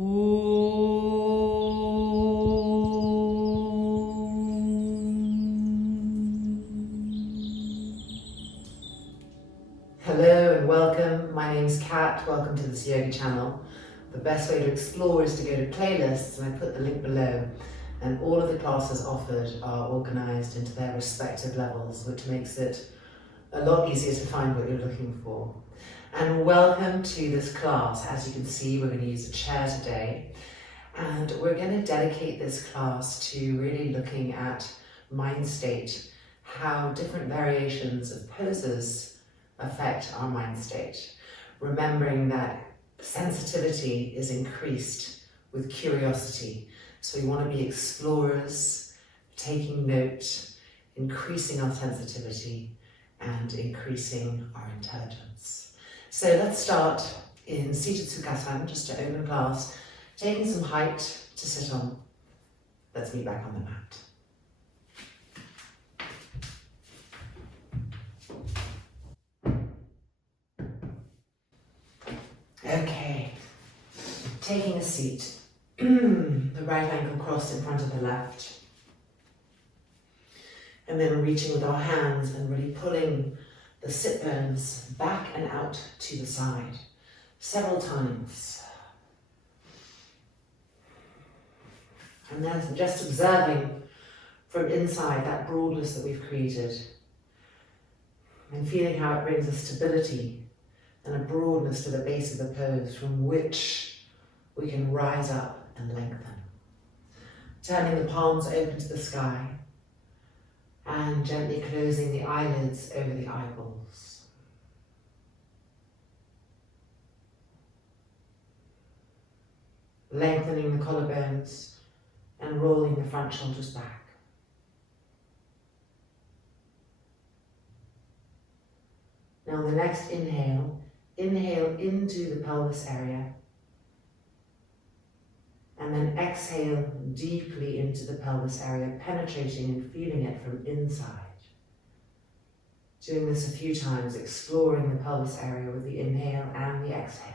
Hello and welcome. My name's Kat. Welcome to this yoga channel. The best way to explore is to go to playlists, and I put the link below. And all of the classes offered are organised into their respective levels, which makes it a lot easier to find what you're looking for. And welcome to this class. As you can see, we're going to use a chair today, and we're going to dedicate this class to really looking at mind state, how different variations of poses affect our mind state. Remembering that sensitivity is increased with curiosity. So we want to be explorers, taking note, increasing our sensitivity and increasing our intelligence. So let's start in seated Sukhasana, just to open class, taking some height to sit on. Let's meet back on the mat. Okay, taking a seat, the right ankle crossed in front of the left, and then reaching with our hands and really pulling the sit bones back and out to the side several times. And then just observing from inside that broadness that we've created and feeling how it brings a stability and a broadness to the base of the pose from which we can rise up and lengthen. Turning the palms open to the sky and gently closing the eyelids over the eyeballs. Lengthening the collarbones and rolling the front shoulders back. Now the next inhale into the pelvis area, and then exhale deeply into the pelvis area, penetrating and feeling it from inside. Doing this a few times, exploring the pelvis area with the inhale and the exhale.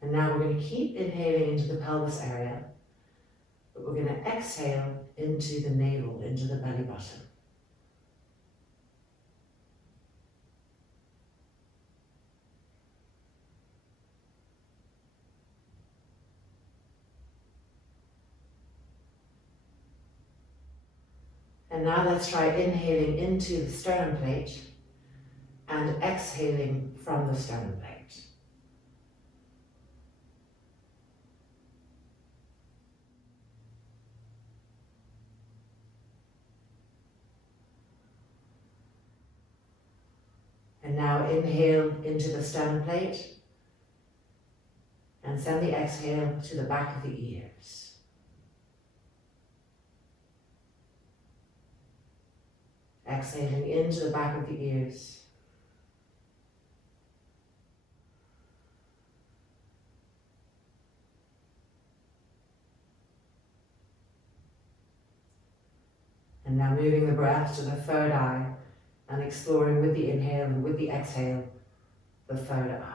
And now we're going to keep inhaling into the pelvis area, but we're going to exhale into the navel, into the belly button. And now let's try inhaling into the sternum plate and exhaling from the sternum plate. And now inhale into the sternum plate and send the exhale to the back of the ears. Exhaling into the back of the ears. And now moving the breath to the third eye, and exploring with the inhale and with the exhale, the third eye.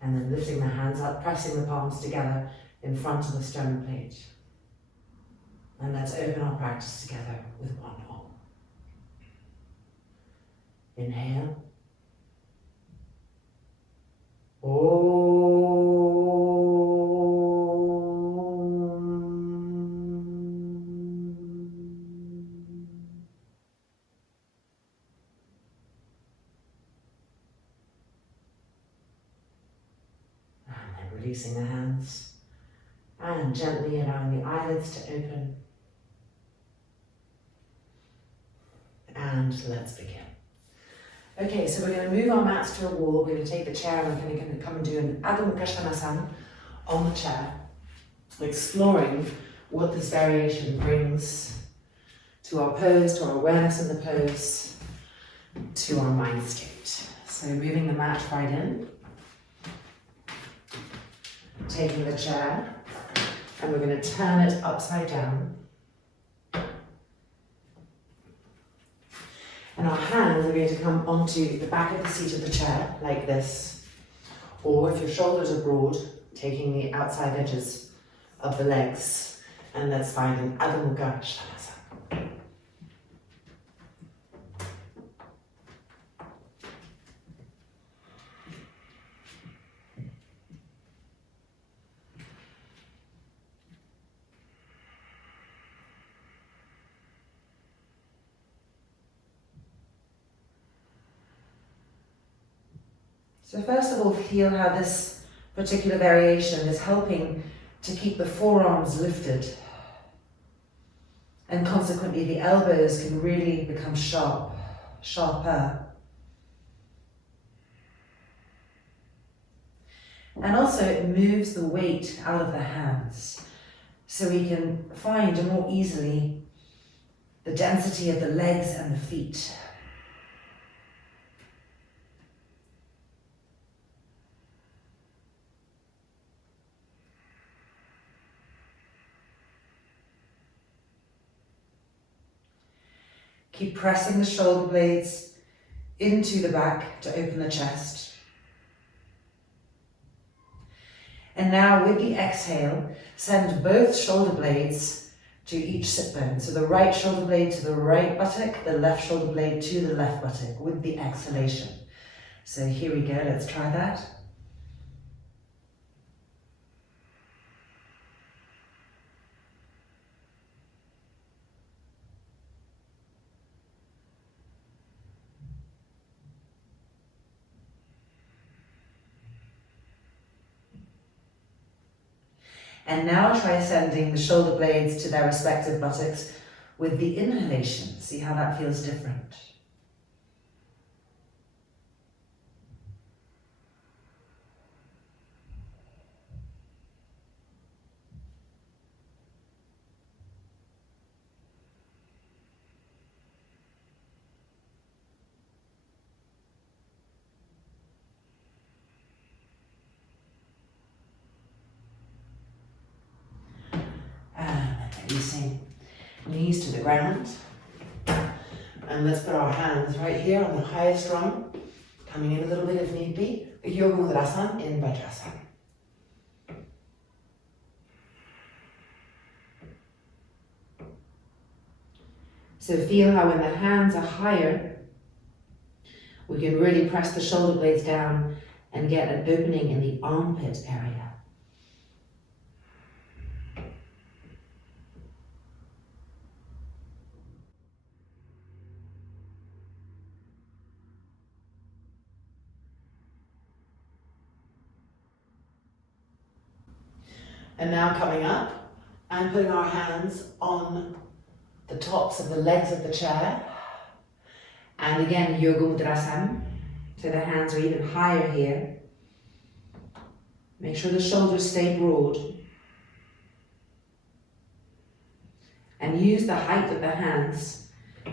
And then lifting the hands up, pressing the palms together in front of the sternum plate. And let's open our practice together with one arm. Inhale. And then releasing the hands and gently allowing the eyelids to open. And let's begin. Okay, so we're going to move our mats to a wall. We're going to take the chair and we're going to come and do an Adho Mukha Svanasana on the chair. exploring what this variation brings to our pose, to our awareness in the pose, to our mind state. So moving the mat right in, taking the chair, and we're going to turn it upside down. And our hands are going to come onto the back of the seat of the chair, like this. Or if your shoulders are broad, taking the outside edges of the legs. And let's find an Adho Mukha Svanasana. So first of all, feel how this particular variation is helping to keep the forearms lifted. And consequently, the elbows can really become sharper. And also it moves the weight out of the hands, so we can find more easily the density of the legs and the feet. Keep pressing the shoulder blades into the back to open the chest. And now with the exhale, send both shoulder blades to each sit bone. So the right shoulder blade to the right buttock, the left shoulder blade to the left buttock with the exhalation. So here we go, let's try that. And now try sending the shoulder blades to their respective buttocks with the inhalation. See how that feels different. Releasing knees to the ground. And let's put our hands right here on the highest rung, coming in a little bit if need be. Yoga Mudrasana in Vajrasana. So feel how when the hands are higher, we can really press the shoulder blades down and get an opening in the armpit area. And now coming up and putting our hands on the tops of the legs of the chair. And again, Yoga Mudrasana. So the hands are even higher here. Make sure the shoulders stay broad. And use the height of the hands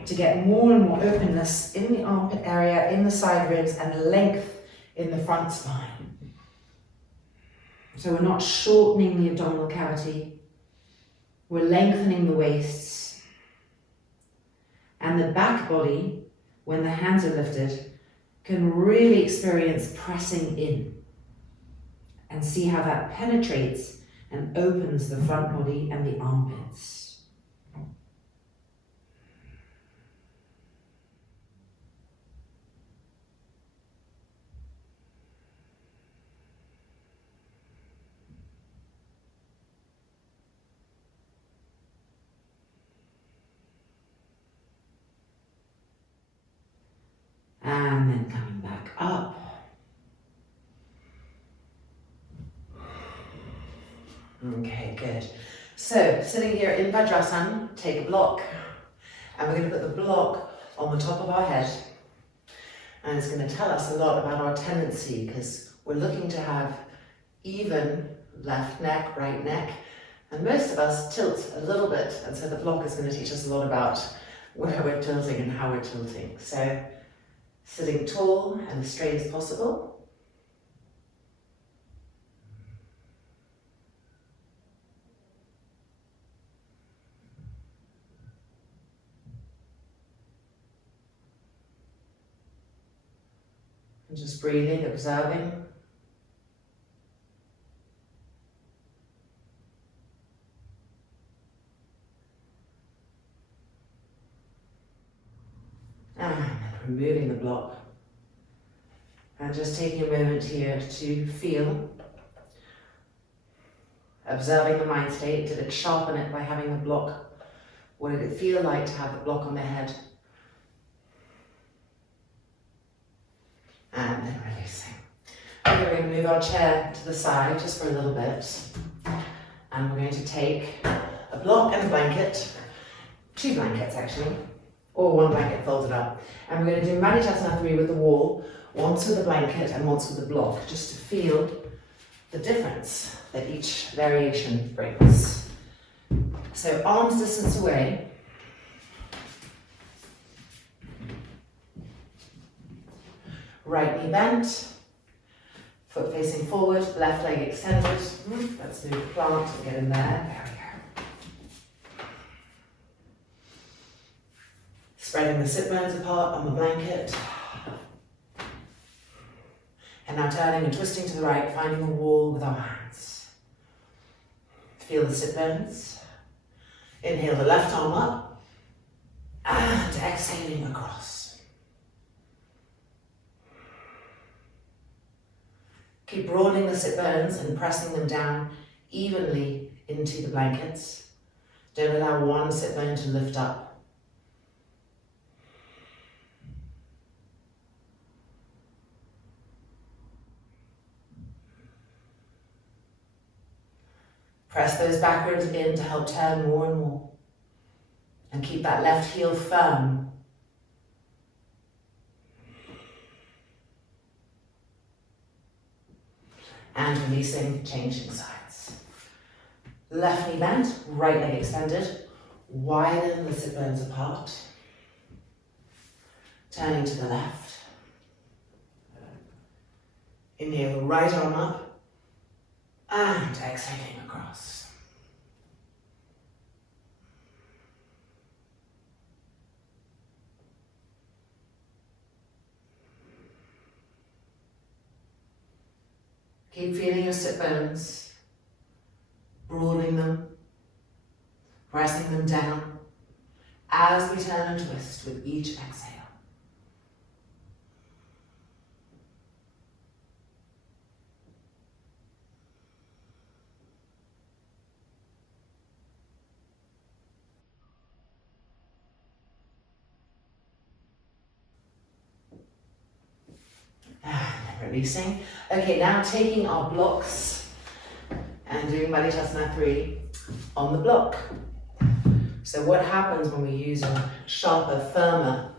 to get more and more openness in the armpit area, in the side ribs, and length in the front spine. So we're not shortening the abdominal cavity, we're lengthening the waists. And the back body, when the hands are lifted, can really experience pressing in. And see how that penetrates and opens the front body and the armpits. And then coming back up. Okay, good. So, sitting here in Vajrasana, take a block. And we're going to put the block on the top of our head. And it's going to tell us a lot about our tendency, because we're looking to have even left neck, right neck, And most of us tilt a little bit, and so the block is going to teach us a lot about where we're tilting and how we're tilting. So sitting tall and as straight as possible. And just breathing, observing. And removing the block. And just taking a moment here to feel. Observing the mind state. Did it sharpen it by having the block? What did it feel like to have the block on the head? And then releasing. Okay, we're going to move our chair to the side just for a little bit. And we're going to take a block and a blanket, 2 blankets actually, or 1 blanket folded up. And we're going to do Manitasana 3 with the wall, once with the blanket and once with the block, just to feel the difference that each variation brings. So arms distance away. Right knee bent, foot facing forward, left leg extended. Let's do the plant and get in there. There we go. Spreading the sit bones apart on the blanket. And now turning and twisting to the right, finding the wall with our hands. Feel the sit bones. Inhale the left arm up and exhaling across. Keep broadening the sit bones and pressing them down evenly into the blankets. Don't allow one sit bone to lift up. Press those backwards in to help turn more and more. And keep that left heel firm. And releasing, changing sides. Left knee bent, right leg extended. Widen the sit bones apart. Turning to the left. Inhale the right arm up. And exhaling across. Keep feeling your sit bones, broadening them, pressing them down as we turn and twist with each exhale. Releasing. Okay, now taking our blocks and doing Manitasana 3 on the block. So what happens when we use a sharper, firmer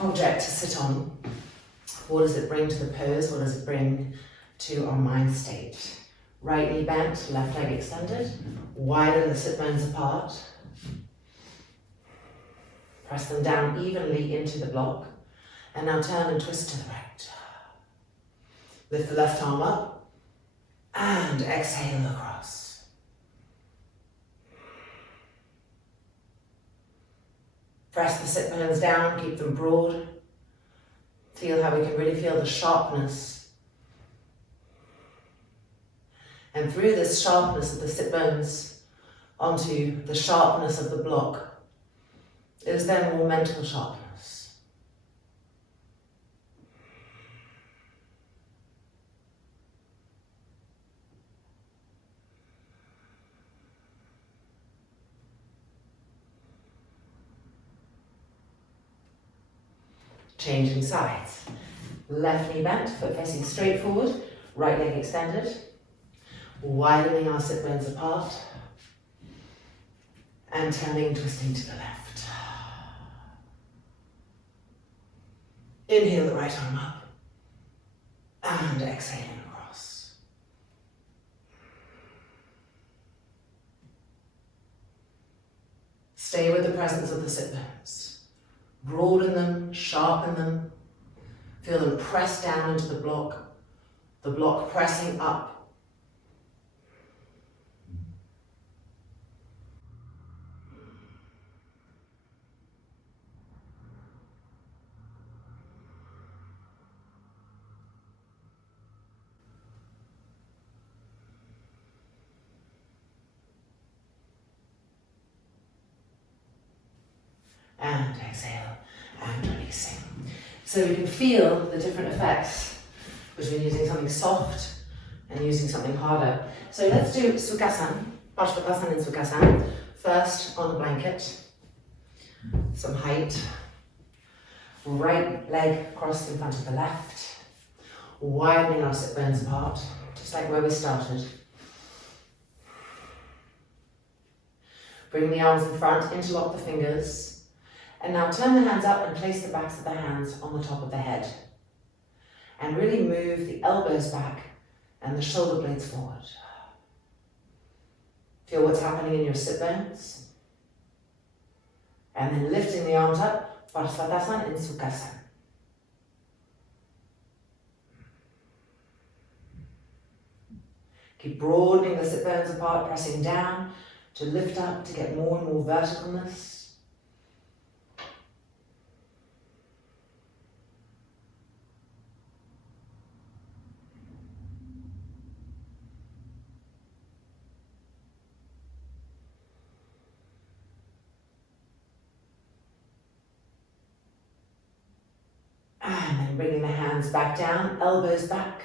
object to sit on? What does it bring to the pose? What does it bring to our mind state? Right knee bent, left leg extended. Widen the sit bones apart. Press them down evenly into the block. And now turn and twist to the right. Lift the left arm up and exhale across. Press the sit bones down, keep them broad. Feel how we can really feel the sharpness. And through this sharpness of the sit bones onto the sharpness of the block, is there more mental sharpness? Changing sides. Left knee bent, foot facing straight forward, right leg extended. Widening our sit bones apart. And turning, twisting to the left. Inhale the right arm up. And exhaling across. Stay with the presence of the sit bones. Broaden them, sharpen them. Feel them press down into the block pressing up. And exhale, and releasing. So you can feel the different effects between using something soft and using something harder. So let's do Sukhasana, Parshvottanasana and Sukhasana. First on the blanket, some height. Right leg crossed in front of the left, widening our sit bones apart, just like where we started. Bring the arms in front, interlock the fingers. And now turn the hands up and place the backs of the hands on the top of the head. And really move the elbows back and the shoulder blades forward. Feel what's happening in your sit bones. And then lifting the arms up, Parshvottanasana and Sukhasana. Keep broadening the sit bones apart, pressing down to lift up to get more and more verticalness. And then bringing the hands back down, elbows back.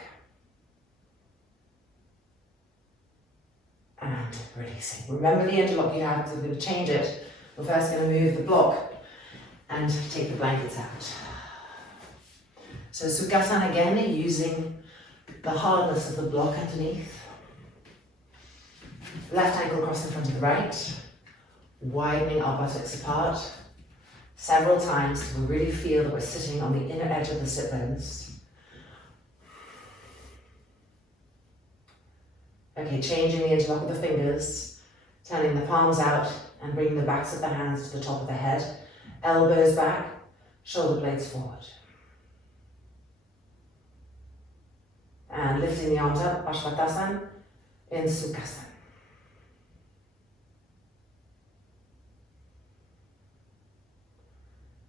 And releasing. Remember the interlock you have, because we're going to change it. We're first going to move the block and take the blankets out. So Sukhasana again, using the hardness of the block underneath. Left ankle crossed in front of the right. Widening our buttocks apart. Several times till we really feel that we're sitting on the inner edge of the sit bones. Okay, changing the interlock of the fingers, turning the palms out and bringing the backs of the hands to the top of the head. Elbows back, shoulder blades forward. And lifting the arms up, Parshvottanasana in Sukhasana.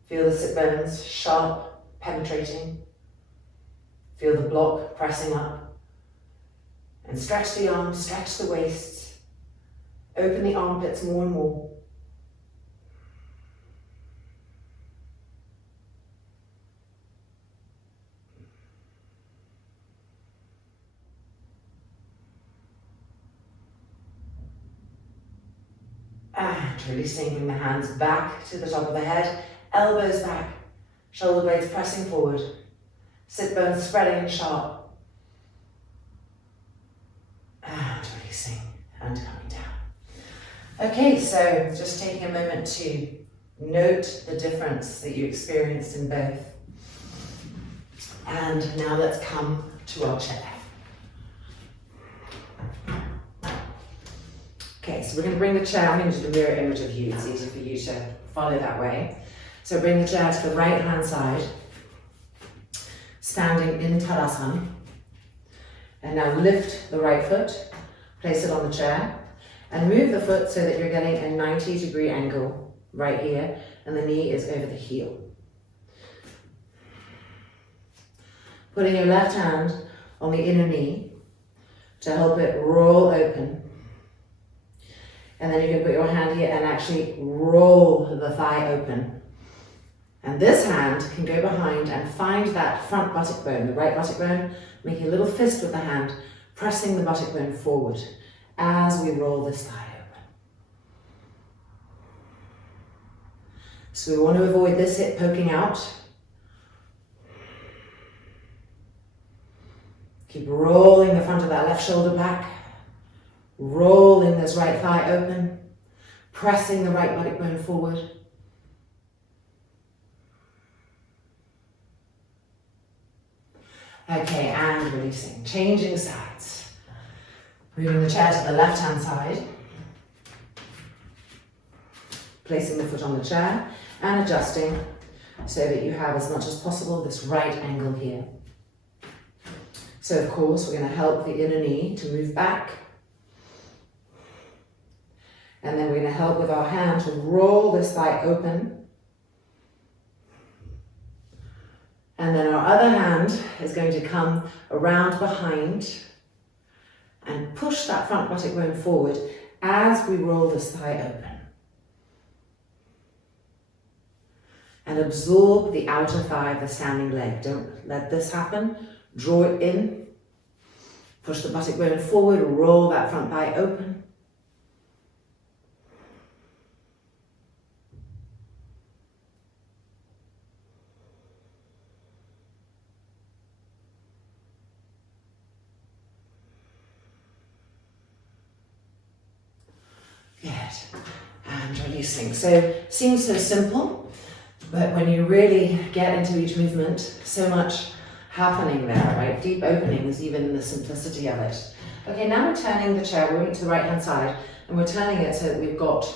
Feel the sit bones sharp, penetrating. Feel the block pressing up. And stretch the arms, stretch the waist. Open the armpits more and more. And releasing, bring the hands back to the top of the head. Elbows back, shoulder blades pressing forward, sit bones spreading and sharp. And releasing and coming down. Okay, so just taking a moment to note the difference that you experienced in both. And now let's come to our chair. Okay, so we're going to bring the chair, I'm going to do the mirror image of you, it's easy for you to follow that way. So bring the chair to the right hand side, standing in Tadasana. And now lift the right foot, place it on the chair, and move the foot so that you're getting a 90-degree angle right here, and the knee is over the heel. Putting your left hand on the inner knee to help it roll open. And then you can put your hand here and actually roll the thigh open. And this hand can go behind and find that front buttock bone, the right buttock bone, making a little fist with the hand, pressing the buttock bone forward as we roll this thigh open. So we want to avoid this hip poking out. Keep rolling the front of that left shoulder back, rolling this right thigh open, pressing the right buttock bone forward. Okay, and releasing, changing sides. Moving the chair to the left hand side. placing the foot on the chair and adjusting so that you have as much as possible this right angle here. So of course we're going to help the inner knee to move back, and then we're going to help with our hand to roll this thigh open, and then our other hand is going to come around behind and push that front buttock bone forward as we roll this thigh open. And absorb the outer thigh of the standing leg. Don't let this happen. Draw it in. Push the buttock bone forward, roll that front thigh open. Good. And releasing. So, seems so simple, but when you really get into each movement, so much happening there, right? Deep openings, even in the simplicity of it. Okay, now we're turning the chair, we're moving to the right hand side, and we're turning it so that we've got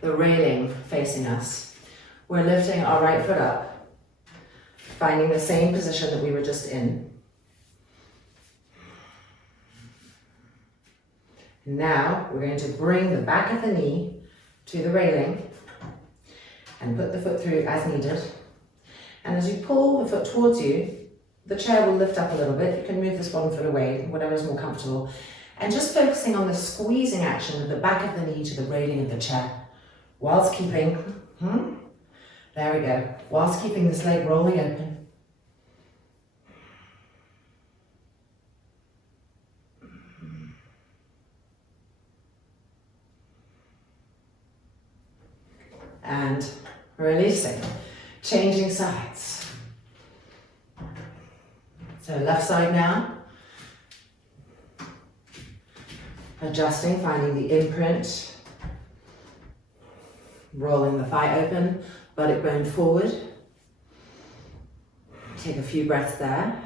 the railing facing us. We're lifting our right foot up, finding the same position that we were just in. Now we're going to bring the back of the knee to the railing and put the foot through as needed. And as you pull the foot towards you, the chair will lift up a little bit. You can move this one foot away, whatever's more comfortable. And just focusing on the squeezing action of the back of the knee to the railing of the chair, whilst keeping, there we go, whilst keeping this leg rolling open. And releasing, changing sides. So left side now. Adjusting, finding the imprint. Rolling the thigh open, buttock bone forward. Take a few breaths there.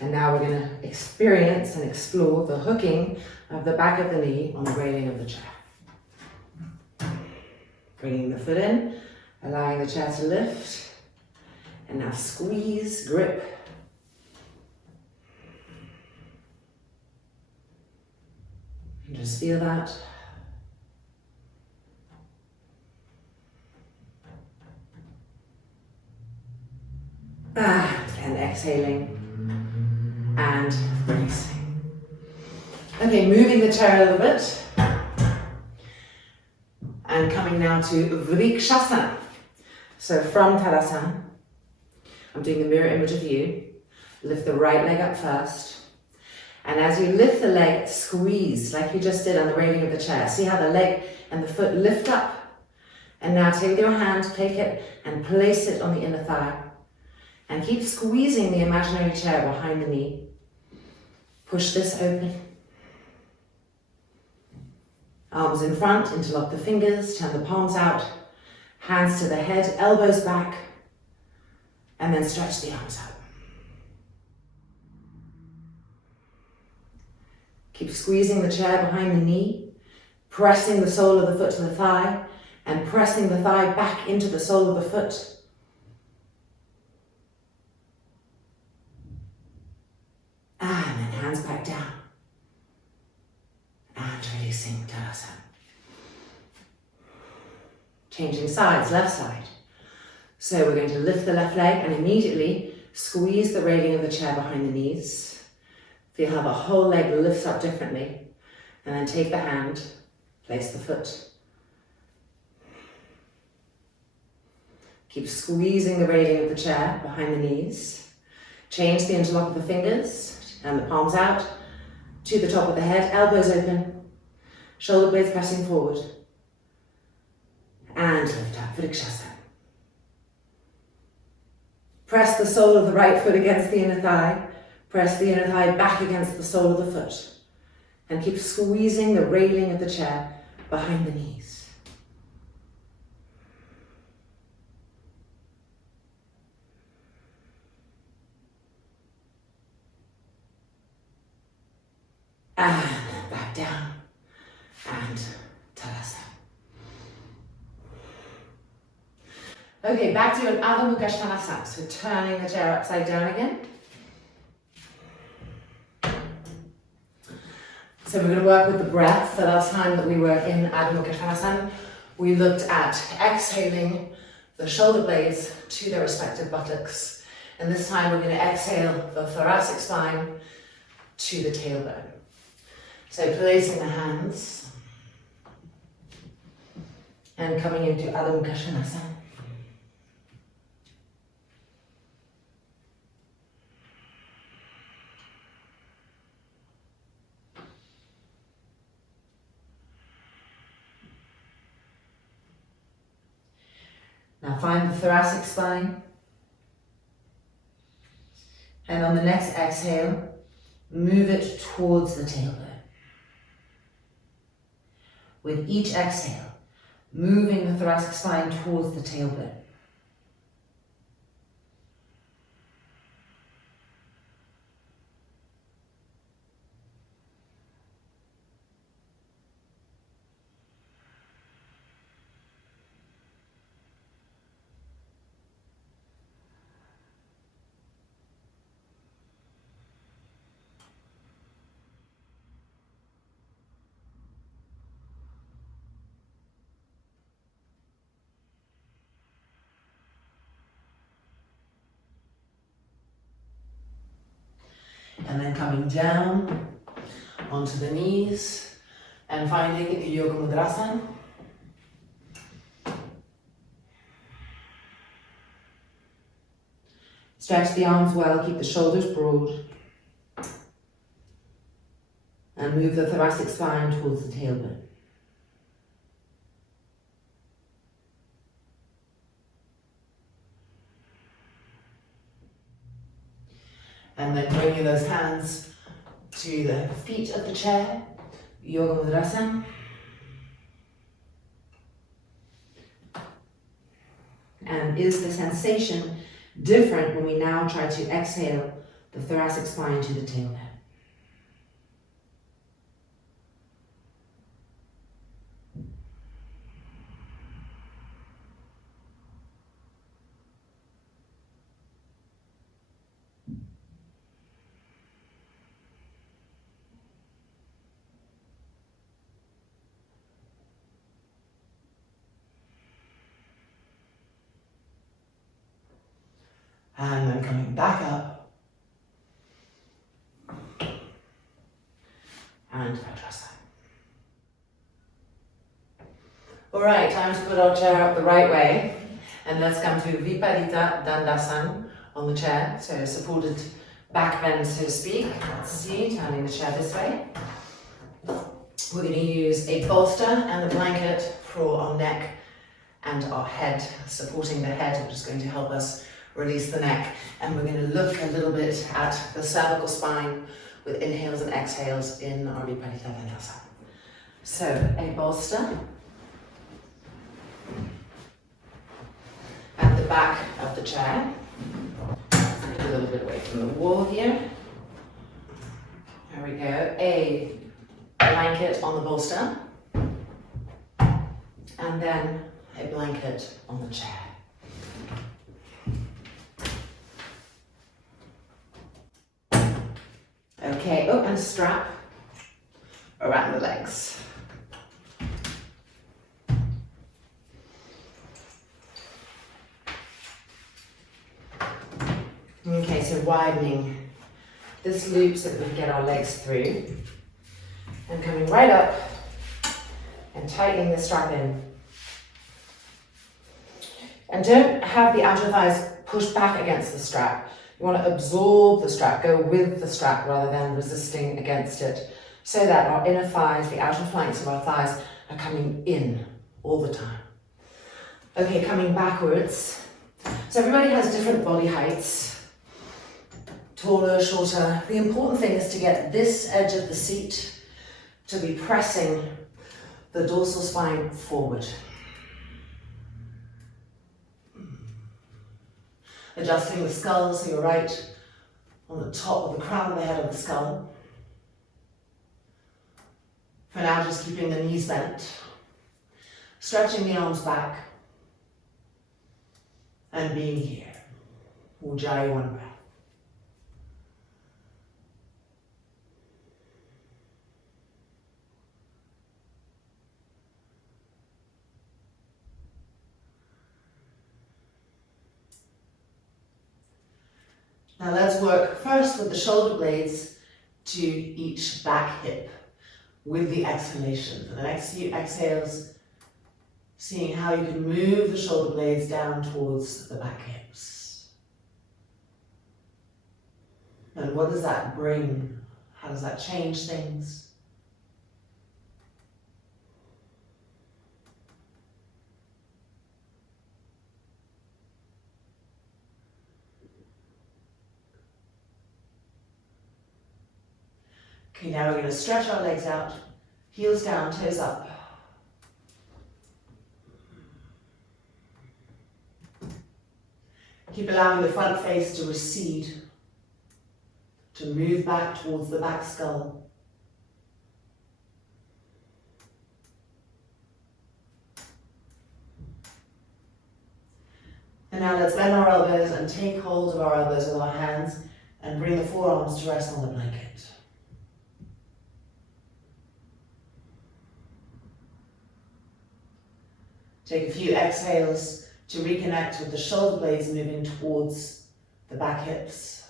And now we're going to experience and explore the hooking of the back of the knee on the railing of the chair. Bringing the foot in, allowing the chair to lift, and now squeeze, grip. And just feel that. And exhaling and releasing. Okay, moving the chair a little bit. And coming now to Vrikshasana. So from Tadasana, I'm doing the mirror image of you. Lift the right leg up first. And as you lift the leg, squeeze like you just did on the railing of the chair. See how the leg and the foot lift up. And now take your hand, take it and place it on the inner thigh. And keep squeezing the imaginary chair behind the knee. Push this open. Arms in front, interlock the fingers, turn the palms out, hands to the head, elbows back, and then stretch the arms out. Keep squeezing the chair behind the knee, pressing the sole of the foot to the thigh, and pressing the thigh back into the sole of the foot. And then hands back down. And releasing Tadasana. Changing sides, left side. So we're going to lift the left leg and immediately squeeze the railing of the chair behind the knees. Feel how the whole leg lifts up differently. And then take the hand, place the foot. Keep squeezing the railing of the chair behind the knees. Change the interlock of the fingers and the palms out to the top of the head, elbows open, shoulder blades pressing forward. And lift up, Vrikshasana. Press the sole of the right foot against the inner thigh. Press the inner thigh back against the sole of the foot. And keep squeezing the railing of the chair behind the knees. And back down. And Tadasana. Okay, back to an Adho Mukha Svanasana, so turning the chair upside down again. So we're going to work with the breath. The last time that we were in Adho Mukha Svanasana, we looked at exhaling the shoulder blades to their respective buttocks. And this time we're going to exhale the thoracic spine to the tailbone. So placing the hands and coming into Adho Mukha Svanasana. Now find the thoracic spine, and on the next exhale, move it towards the tailbone. With each exhale, moving the thoracic spine towards the tailbone. And then coming down onto the knees and finding Yoga Mudrasana. Stretch the arms well, keep the shoulders broad. And move the thoracic spine towards the tailbone. And then bringing those hands to the feet of the chair, Yoga Mudrasana. And is the sensation different when we now try to exhale the thoracic spine to the tailbone? And then coming back up. And Vajrasana. Alright, time to put our chair up the right way. And let's come to Viparita Dandasana on the chair. So supported back bend, so to speak. Let's see, turning the chair this way. We're going to use a bolster and a blanket for our neck and our head, supporting the head, which is going to help us release the neck. And we're going to look a little bit at the cervical spine with inhales and exhales in our Viparita Dandasana. So a bolster at the back of the chair. A little bit away from the wall here. There we go. A blanket on the bolster. And then a blanket on the chair. Okay, oh, and a strap around the legs. Okay, so widening this loop so that we can get our legs through. And coming right up and tightening the strap in. And don't have the outer thighs push back against the strap. You want to absorb the strap, go with the strap rather than resisting against it, so that our inner thighs, the outer flanks of our thighs, are coming in all the time. Okay, coming backwards. So everybody has different body heights, taller, shorter. The important thing is to get this edge of the seat to be pressing the dorsal spine forward. Adjusting the skull so you're right on the top of the crown of the head of the skull. For now, just keeping the knees bent. Stretching the arms back. and being here. Ujjayi, one breath. Now let's work first with the shoulder blades to each back hip with the exhalation. For the next few exhales, seeing how you can move the shoulder blades down towards the back hips. And what does that bring? How does that change things? Okay, now we're going to stretch our legs out, heels down, toes up. Keep allowing the front face to recede, to move back towards the back skull. And now let's bend our elbows and take hold of our elbows with our hands and bring the forearms to rest on the blanket. Take a few exhales to reconnect with the shoulder blades moving towards the back hips.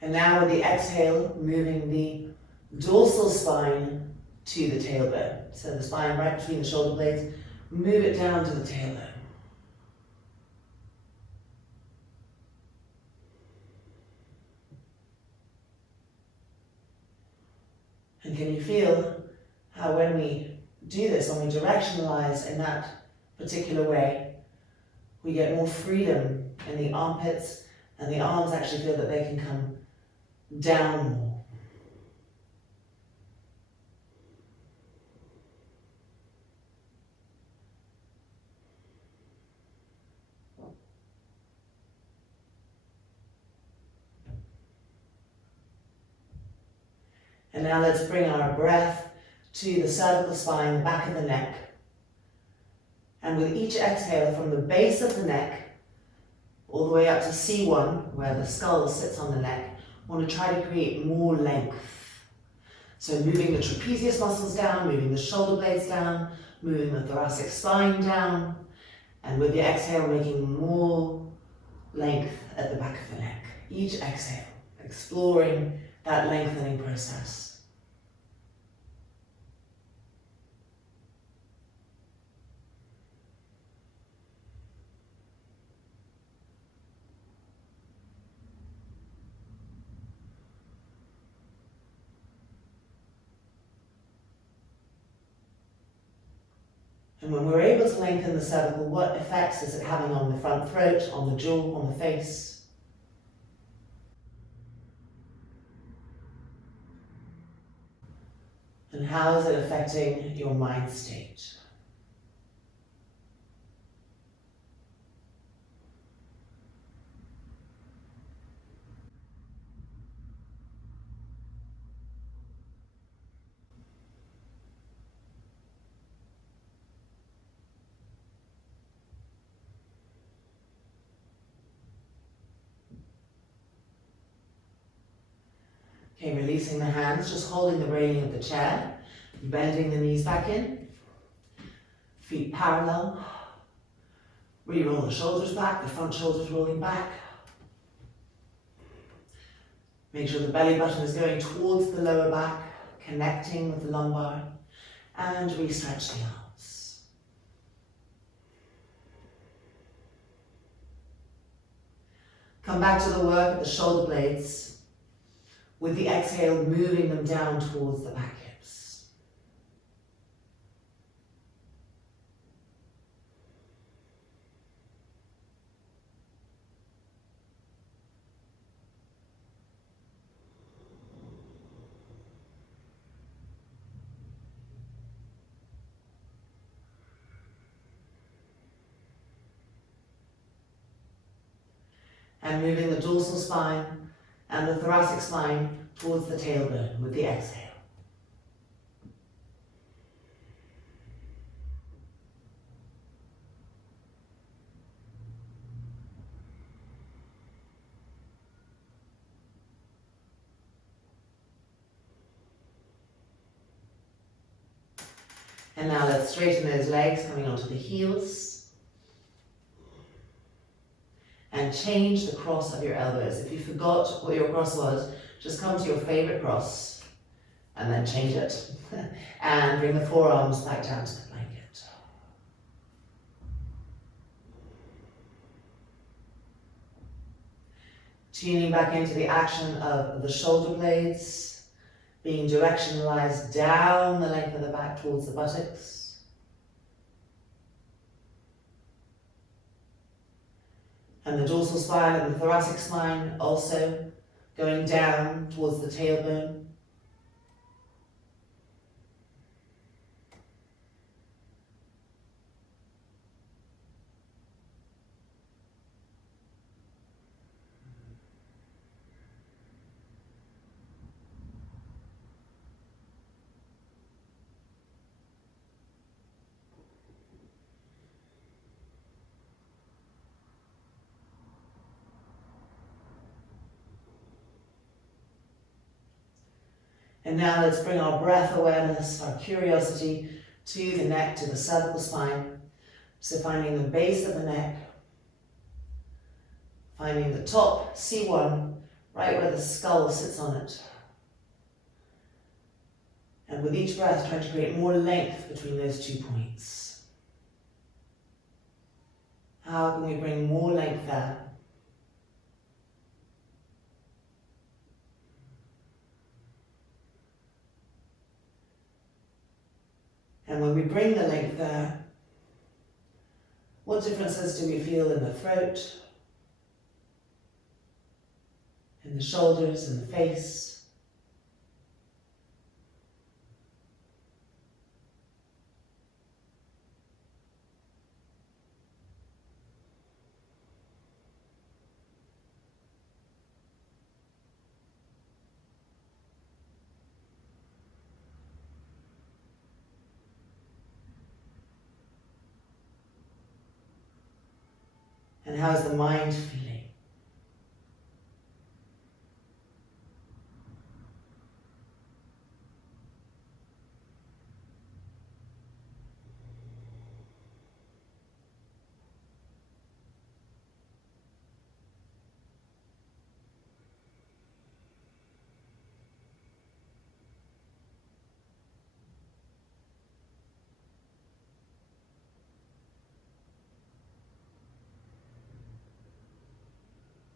And now with the exhale, moving the dorsal spine to the tailbone. So the spine right between the shoulder blades, move it down to the tailbone. And can you feel how when we do this, when we directionalize in that particular way, we get more freedom in the armpits, and the arms actually feel that they can come down more. And now let's bring our breath to the cervical spine, the back of the neck. And with each exhale from the base of the neck all the way up to C1, where the skull sits on the neck, I want to try to create more length. So moving the trapezius muscles down, moving the shoulder blades down, moving the thoracic spine down, and with the exhale making more length at the back of the neck. Each exhale, exploring that lengthening process. And when we're able to lengthen the cervical, what effects is it having on the front throat, on the jaw, on the face? And how is it affecting your mind state? Okay, releasing the hands, just holding the railing of the chair, bending the knees back in, feet parallel. Re-roll the shoulders back, the front shoulders rolling back. Make sure the belly button is going towards the lower back, connecting with the lumbar, and re-stretch the arms. Come back to the work of the shoulder blades, with the exhale moving them down towards the back hips. And moving the dorsal spine and the thoracic spine towards the tailbone with the exhale. And now let's straighten those legs, coming onto the heels. And change the cross of your elbows. If you forgot what your cross was, just come to your favorite cross and then change it. And bring the forearms back down to the blanket. Tuning back into the action of the shoulder blades, being directionalized down the length of the back towards the buttocks. And the dorsal spine and the thoracic spine also going down towards the tailbone. And now let's bring our breath awareness, our curiosity to the neck, to the cervical spine. So finding the base of the neck, finding the top, C1, right where the skull sits on it. And with each breath, trying to create more length between those 2 points. How can we bring more length there? And when we bring the length there, what differences do we feel in the throat, in the shoulders, in the face? And how's the mind feeling?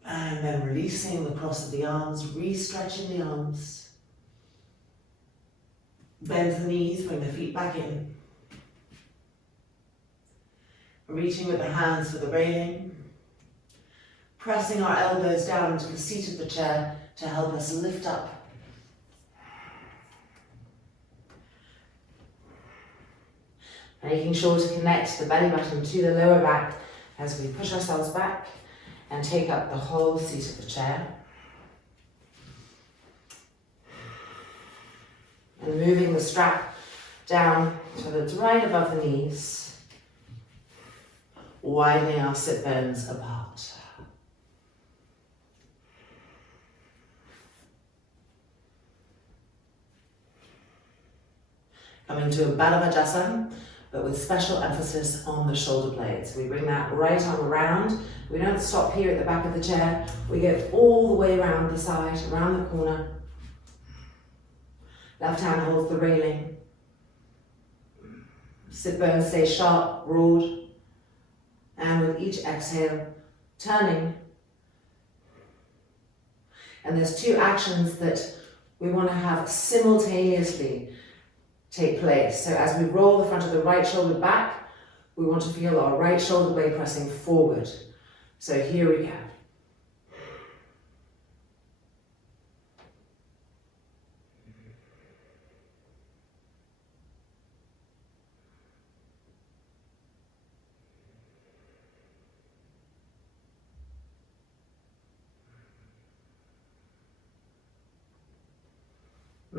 And then releasing the cross of the arms, re-stretching the arms. Bend the knees, bring the feet back in. Reaching with the hands for the railing. Pressing our elbows down into the seat of the chair to help us lift up. Making sure to connect the belly button to the lower back as we push ourselves back and take up the whole seat of the chair. And moving the strap down so that it's right above the knees, widening our sit bones apart. Coming to a Baddha, but with special emphasis on the shoulder blades. We bring that right arm around. We don't stop here at the back of the chair. We go all the way around the side, around the corner. Left hand holds the railing. Sit bones stay sharp, broad. And with each exhale, turning. And there's 2 actions that we want to have simultaneously take place. So as we roll the front of the right shoulder back, we want to feel our right shoulder blade pressing forward. So here we go.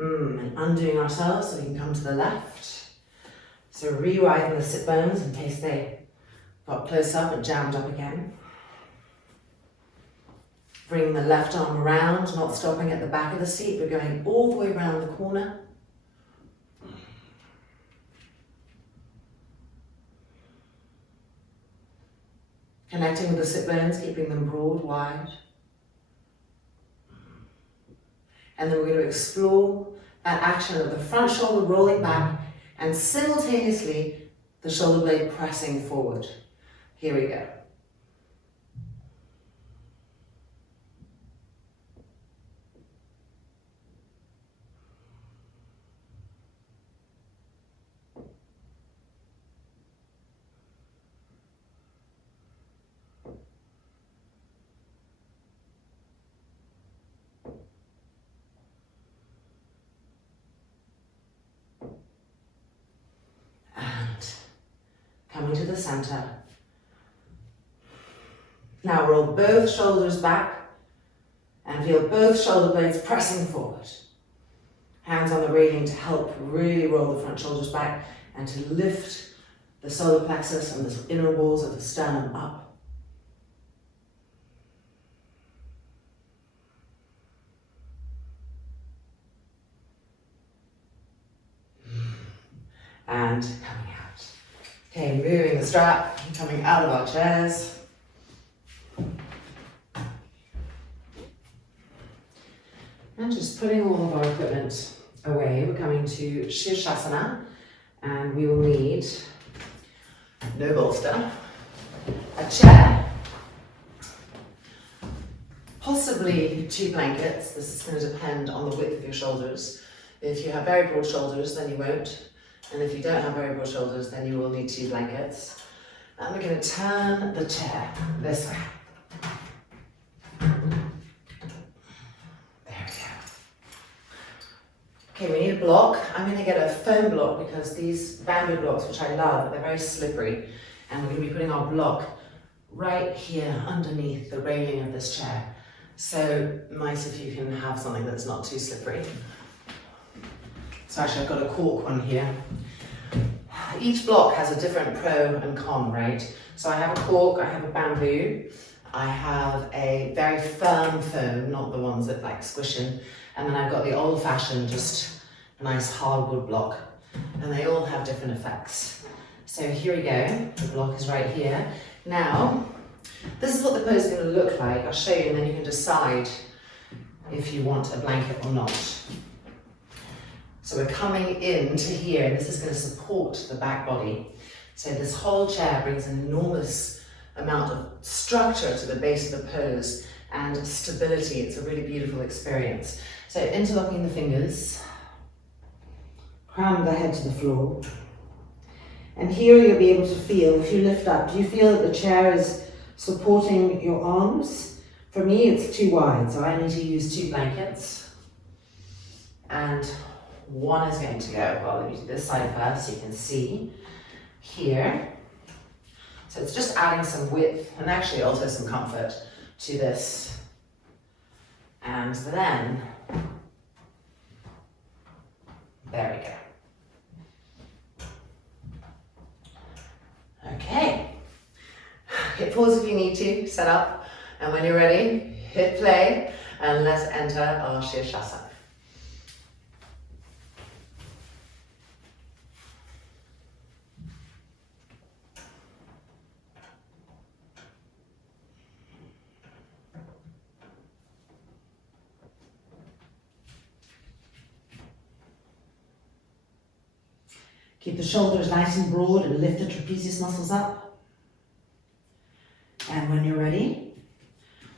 And undoing ourselves so we can come to the left. So re-widen the sit bones in case they got close up and jammed up again. Bring the left arm around, not stopping at the back of the seat, we're going all the way around the corner. Connecting with the sit bones, keeping them broad, wide. And then we're going to explore that action of the front shoulder rolling back and simultaneously the shoulder blade pressing forward. Here we go. Coming to the center. Now roll both shoulders back and feel both shoulder blades pressing forward. Hands on the railing to help really roll the front shoulders back and to lift the solar plexus and the inner walls of the sternum up. And coming out. Okay, moving the strap, coming out of our chairs. And just putting all of our equipment away. We're coming to Shirshasana, and we will need no bolster, a chair, possibly 2 blankets. This is going to depend on the width of your shoulders. If you have very broad shoulders, then you won't. And if you don't have very broad shoulders, then you will need 2 blankets. And we're going to turn the chair this way. There we go. Okay, we need a block. I'm going to get a foam block because these bamboo blocks, which I love, they're very slippery. And we're going to be putting our block right here underneath the railing of this chair. So nice if you can have something that's not too slippery. So actually I've got a cork one here. Each block has a different pro and con, right? So I have a cork, I have a bamboo, I have a very firm foam, not the ones that like squish in, and then I've got the old-fashioned, just a nice hardwood block. And they all have different effects. So here we go, the block is right here. Now, this is what the pose is going to look like. I'll show you and then you can decide if you want a blanket or not. So we're coming into here, and this is going to support the back body. So this whole chair brings an enormous amount of structure to the base of the pose and stability. It's a really beautiful experience. So interlocking the fingers, crown of the head to the floor. And here you'll be able to feel, if you lift up, do you feel that the chair is supporting your arms? For me, it's too wide, so I need to use 2 blankets. And one is going to go, well, let me do this side first so you can see here. So it's just adding some width and actually also some comfort to this. And then, there we go. Okay. Hit pause if you need to, set up, and when you're ready, hit play, and let's enter our Shirshasana. Keep the shoulders nice and broad and lift the trapezius muscles up. And when you're ready,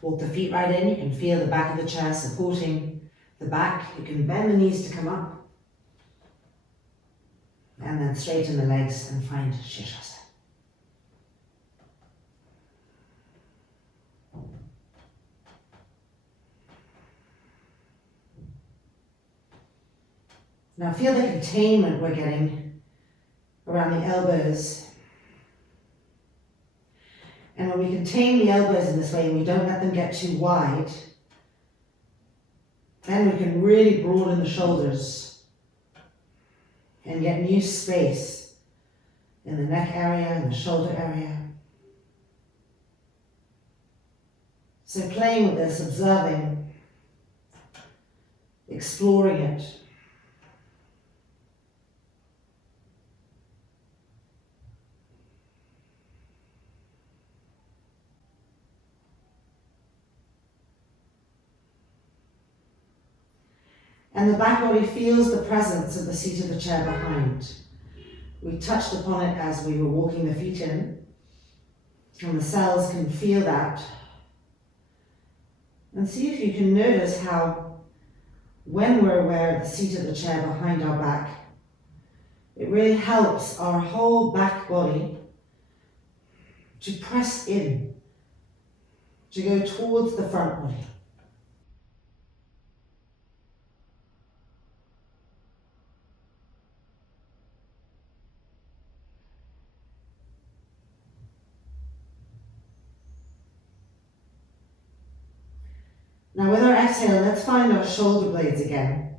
walk the feet right in. You can feel the back of the chair supporting the back. You can bend the knees to come up. And then straighten the legs and find Shirshasana. Now feel the containment we're getting around the elbows. And when we contain the elbows in this way and we don't let them get too wide, Then we can really broaden the shoulders and get new space in the neck area and the shoulder area. So playing with this, observing, exploring it. And the back body feels the presence of the seat of the chair behind. We touched upon it as we were walking the feet in, and the cells can feel that. And see if you can notice how, when we're aware of the seat of the chair behind our back, it really helps our whole back body to press in, to go towards the front body. Now with our exhale, let's find our shoulder blades again.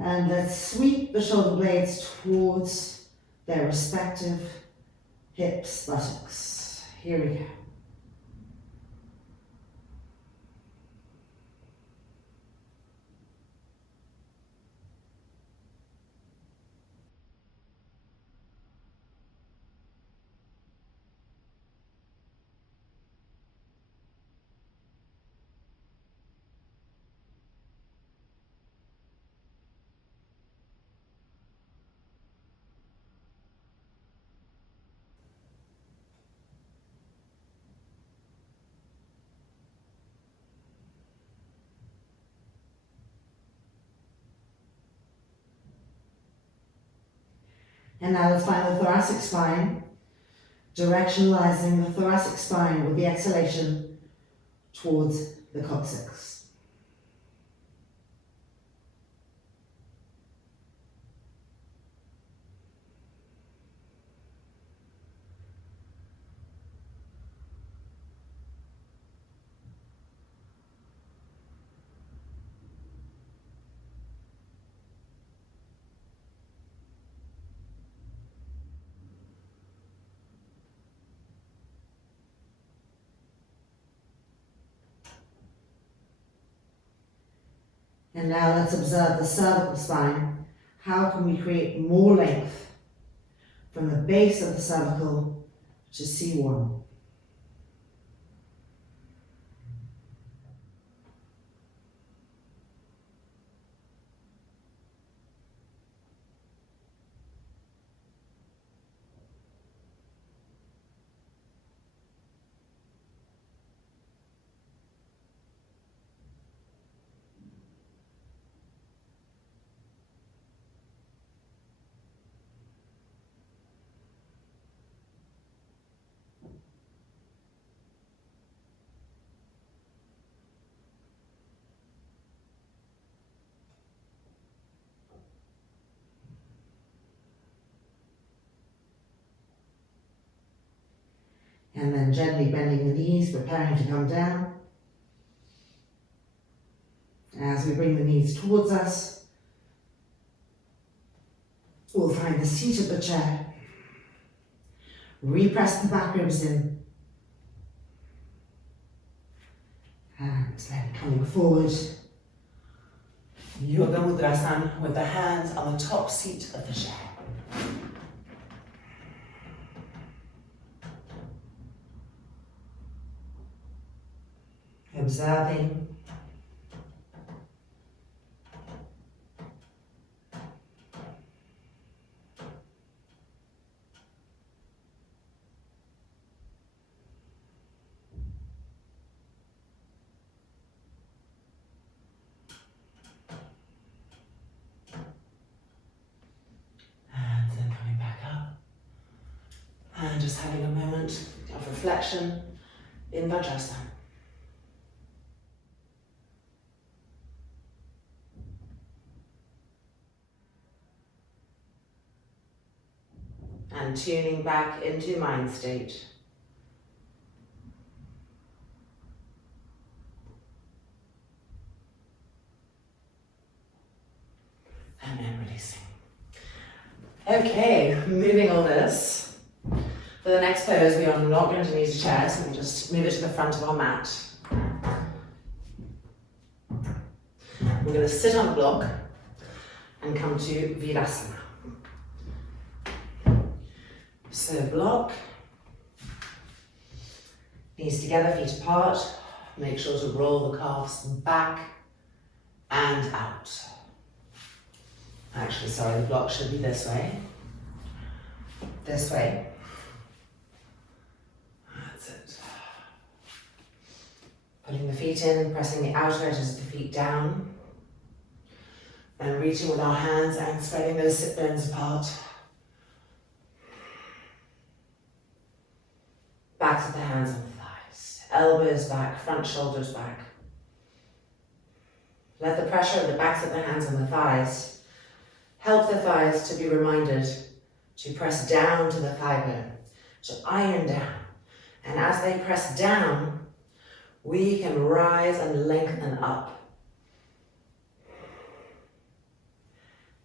And let's sweep the shoulder blades towards their respective hips, buttocks. Here we go. And now let's find the thoracic spine, directionalizing the thoracic spine with the exhalation towards the coccyx. And now let's observe the cervical spine. How can we create more length from the base of the cervical to C1? And then gently bending the knees, preparing to come down. As we bring the knees towards us, we'll find the seat of the chair. Repress the back ribs in. And then coming forward. Yoga Mudrasan with the hands on the top seat of the chair. Observing. And then coming back up. And just having a moment of reflection in Vajrasana. And tuning back into mind state. and then releasing. Okay, moving all this. For the next pose, we are not going to need a chair, so we just move it to the front of our mat. We're going to sit on the block and come to Virasana. So block, knees together, feet apart. Make sure to roll the calves back and out. Actually, sorry, the block should be this way. This way. That's it. Putting the feet in, pressing the outer edges of the feet down. And reaching with our hands and spreading those sit bones apart. Backs of the hands on the thighs. Elbows back, front shoulders back. Let the pressure of the backs of the hands on the thighs help the thighs to be reminded to press down to the thigh bone, to iron down. And as they press down, we can rise and lengthen up.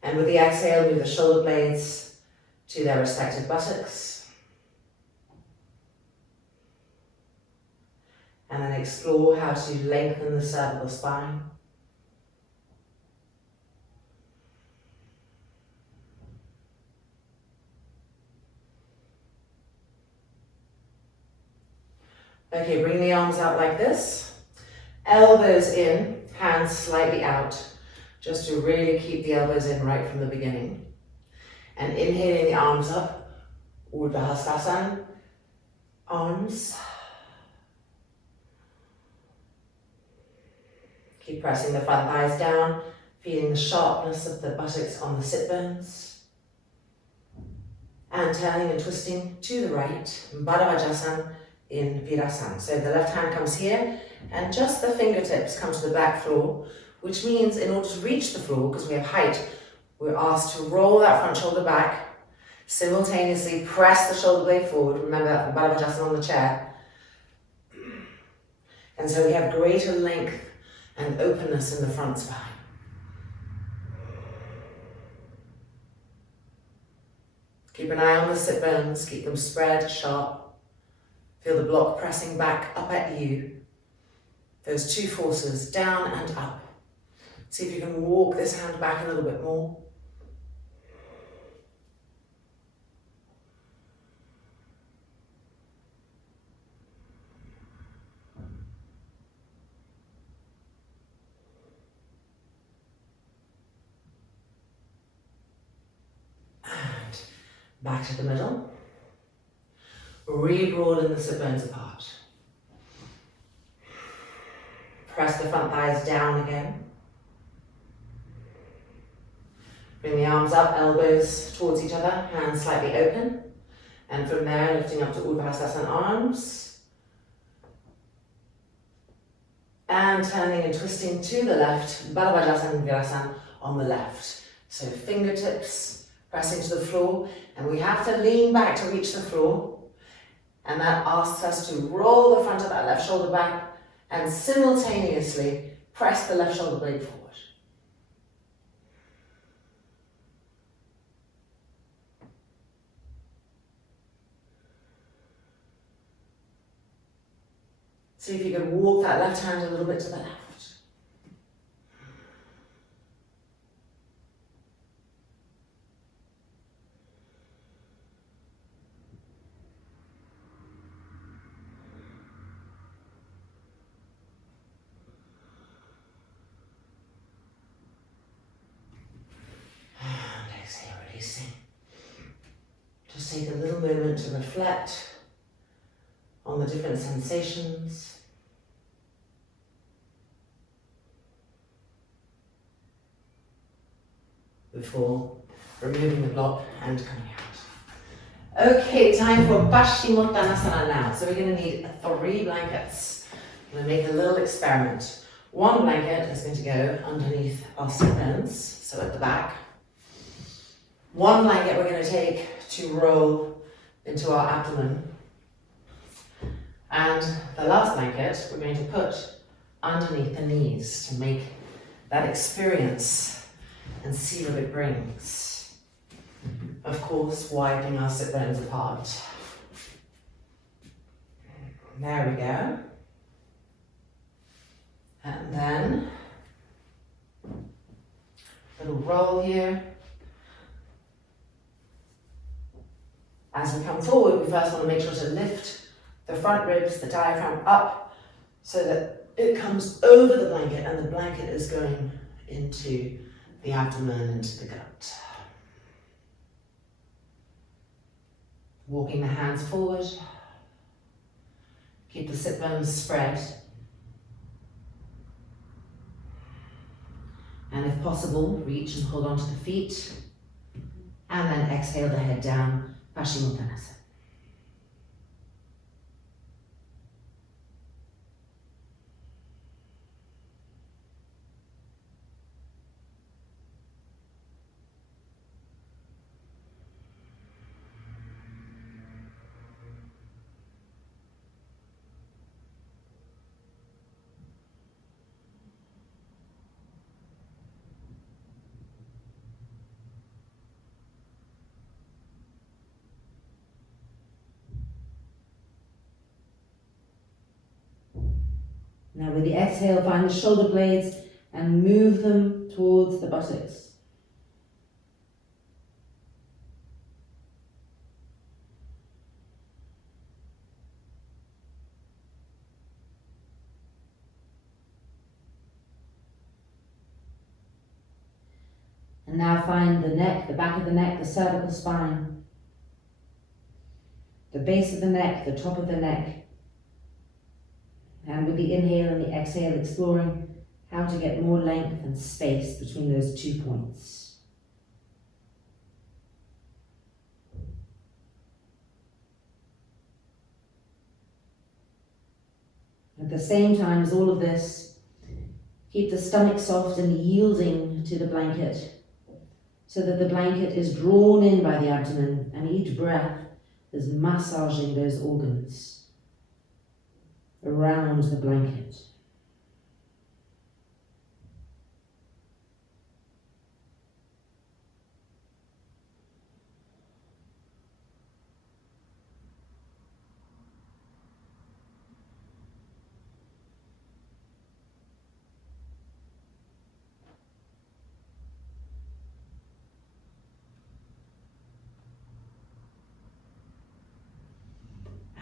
And with the exhale, move the shoulder blades to their respective buttocks. And then explore how to lengthen the cervical spine. Okay, bring the arms out like this. Elbows in, hands slightly out. Just to really keep the elbows in right from the beginning. And inhaling the arms up, Urdhva Hastasana, arms. Keep pressing the front thighs down, feeling the sharpness of the buttocks on the sit bones. And turning and twisting to the right, Baddha in Virasana. So the left hand comes here, and just the fingertips come to the back floor, which means in order to reach the floor, because we have height, we're asked to roll that front shoulder back, simultaneously press the shoulder blade forward. Remember that from Baddha on the chair. And so we have greater length and openness in the front spine. Keep an eye on the sit bones, keep them spread, sharp. Feel the block pressing back up at you. Those two forces, down and up. See if you can walk this hand back a little bit more. And back to the middle. Re-broaden the sit bones apart. Press the front thighs down again. Bring the arms up, elbows towards each other, hands slightly open. And from there, lifting up to Urdhva Hastasana, arms. And turning and twisting to the left, Baddha Virasana on the left. So fingertips pressing to the floor, and we have to lean back to reach the floor. And that asks us to roll the front of that left shoulder back and simultaneously press the left shoulder blade forward. See if you can walk that left hand a little bit to the left. And exhale, releasing. Just take a little moment to reflect on the different sensations. Before removing the block and coming out. Okay, time for Paschimottanasana now. So we're going to need 3 blankets. I'm going to make a little experiment. 1 blanket is going to go underneath our sit bones, so at the back. 1 blanket we're going to take to roll into our abdomen. And the last blanket we're going to put underneath the knees to make that experience and see what it brings. Of course, widening our sit bones apart. There we go. And then, little roll here. As we come forward, we first want to make sure to lift the front ribs, the diaphragm up, so that it comes over the blanket and the blanket is going into the abdomen, into the gut. Walking the hands forward. Keep the sit bones spread. And if possible, reach and hold onto the feet. And then exhale the head down, Paschimottanasana. Now with the exhale, find the shoulder blades and move them towards the buttocks. And now find the neck, the back of the neck, the cervical spine, the base of the neck, the top of the neck. And with the inhale and the exhale, exploring how to get more length and space between those 2 points. At the same time as all of this, keep the stomach soft and yielding to the blanket, so that the blanket is drawn in by the abdomen, and each breath is massaging those organs around the blanket.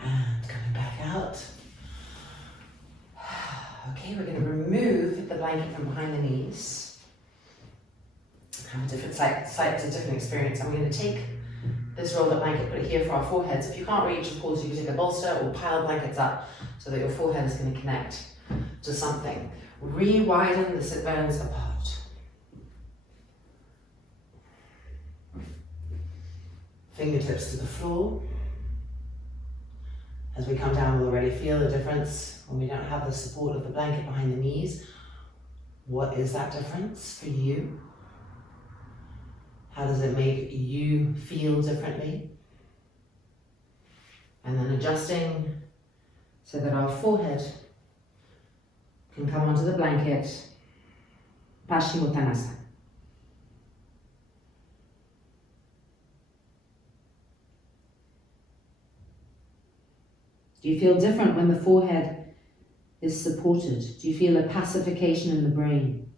And coming back out. Okay, we're going to remove the blanket from behind the knees. Have a different slightly different experience. I'm going to take this rolled up blanket, put it here for our foreheads. If you can't reach, of course, you can take a bolster or pile blankets up so that your forehead is going to connect to something. Re-widen the sit bones apart. Fingertips to the floor. As we come down, we'll already feel the difference when we don't have the support of the blanket behind the knees. What is that difference for you? How does it make you feel differently? And then adjusting so that our forehead can come onto the blanket, Paschimottanasana. Do you feel different when the forehead is supported? Do you feel a pacification in the brain?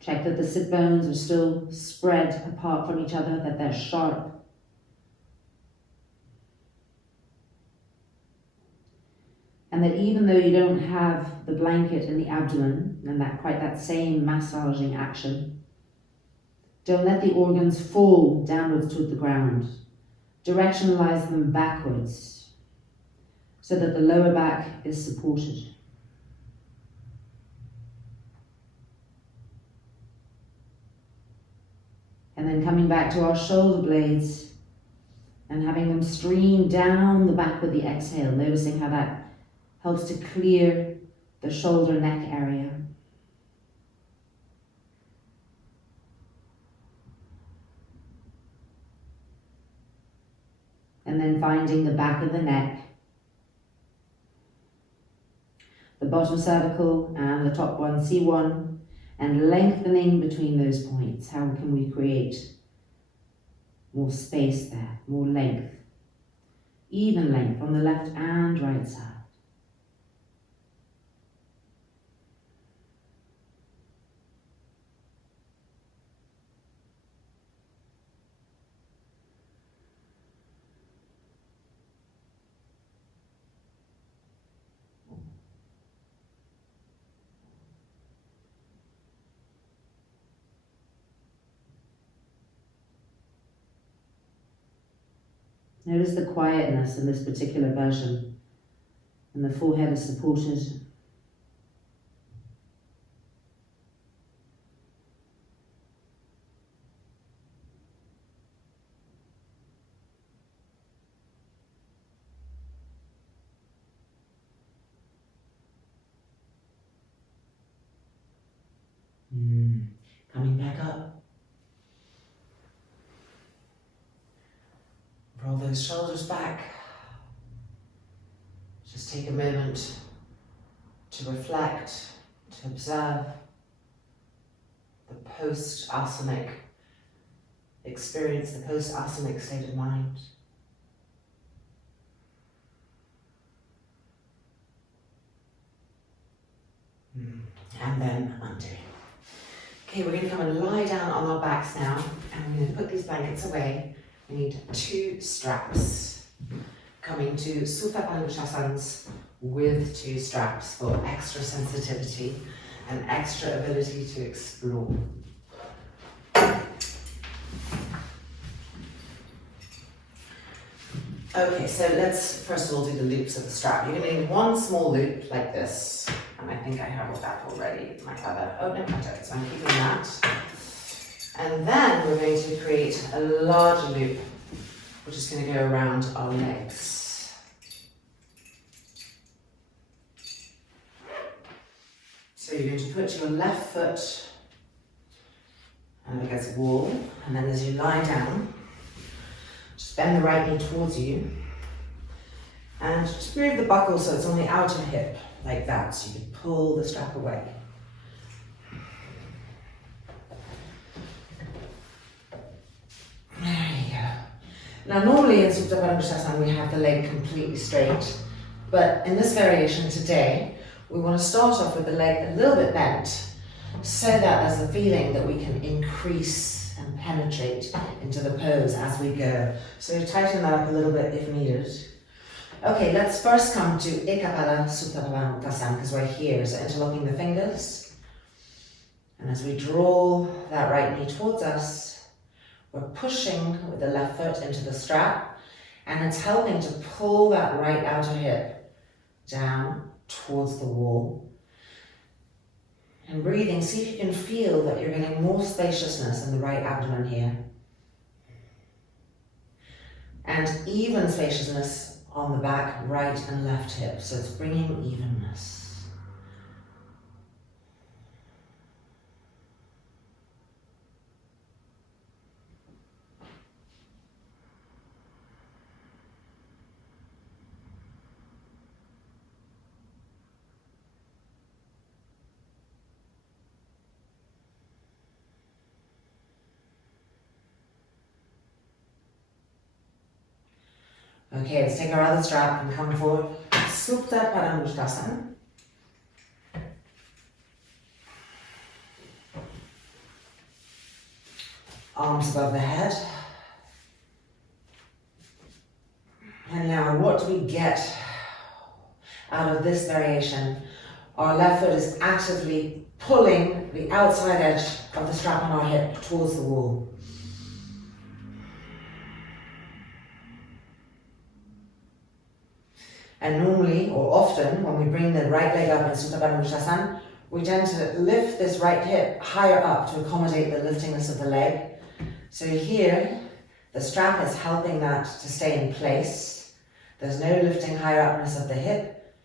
Check that the sit bones are still spread apart from each other, that they're sharp. And that even though you don't have the blanket in the abdomen and that same massaging action, don't let the organs fall downwards toward the ground. Directionalize them backwards so that the lower back is supported. And then coming back to our shoulder blades and having them stream down the back with the exhale, noticing how that helps to clear the shoulder neck area. And then finding the back of the neck, the bottom cervical and the top one, C1, and lengthening between those points. How can we create more space there, more length, even length on the left and right side. Notice the quietness in this particular version, and the forehead is supported. Coming back up. Roll those shoulders back. Just take a moment to reflect, to observe the post-asanic experience, the post-asanic state of mind. And then undo. Okay, we're going to come and lie down on our backs now, and we're going to put these blankets away. We need 2 straps. Coming to Supine Palushasans with 2 straps for extra sensitivity and extra ability to explore. Okay, so let's first of all do the loops of the strap. You're going to need 1 small loop like this, and I think I have that already. My other, oh no, I don't, so I'm keeping that. And then we're going to create a larger loop, which is going to go around our legs. So you're going to put your left foot against the wall, and then as you lie down, just bend the right knee towards you, and just move the buckle so it's on the outer hip, like that, so you can pull the strap away. There you go. Now normally in Supine Palushasana we have the leg completely straight, but in this variation today, we want to start off with the leg a little bit bent, so that there's a feeling that we can increase and penetrate into the pose as we go. So tighten that up a little bit if needed. Okay, let's first come to Ekapala Supine Palushasana, because we're here, so interlocking the fingers. And as we draw that right knee towards us, we're pushing with the left foot into the strap, and it's helping to pull that right outer hip down towards the wall. And breathing, see if you can feel that you're getting more spaciousness in the right abdomen here. And even spaciousness on the back, right and left hip, so it's bringing evenness. Okay, let's take our other strap and come forward. Supta Paramudasana. Arms above the head. And now what do we get out of this variation? Our left foot is actively pulling the outside edge of the strap on our hip towards the wall. And normally, or often, when we bring the right leg up in Supine Palushasana, we tend to lift this right hip higher up to accommodate the liftingness of the leg. So here, the strap is helping that to stay in place. There's no lifting higher upness of the hip.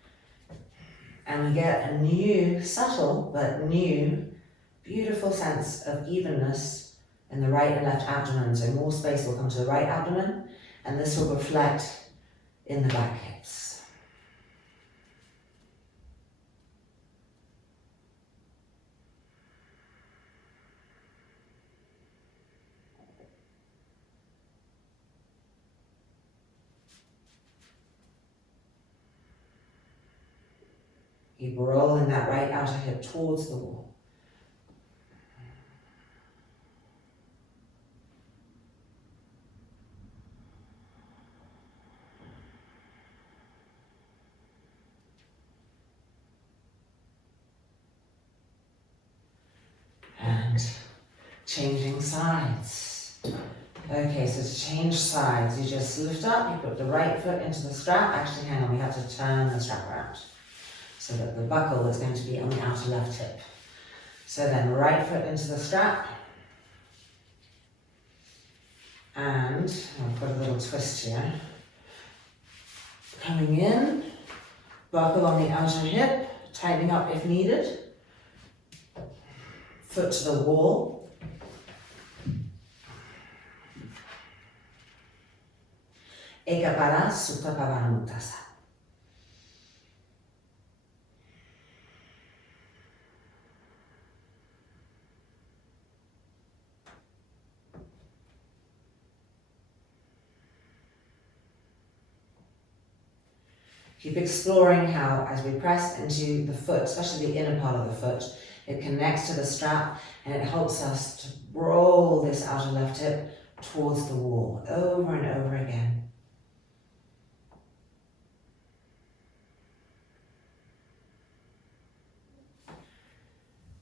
And we get a new, subtle, but new, beautiful sense of evenness in the right and left abdomen. So more space will come to the right abdomen, and this will reflect in the back hips. Keep rolling that right outer hip towards the wall. And changing sides. Okay, so to change sides, you just lift up, you put the right foot into the strap. Actually, hang on, we have to turn the strap around so that the buckle is going to be on the outer left hip. So then right foot into the strap. And I'll put a little twist here. Coming in, buckle on the outer hip, tightening up if needed. Foot to the wall. Ekapara Supta Pavanamutasa. Keep exploring how, as we press into the foot, especially the inner part of the foot, it connects to the strap and it helps us to roll this outer left hip towards the wall over and over again.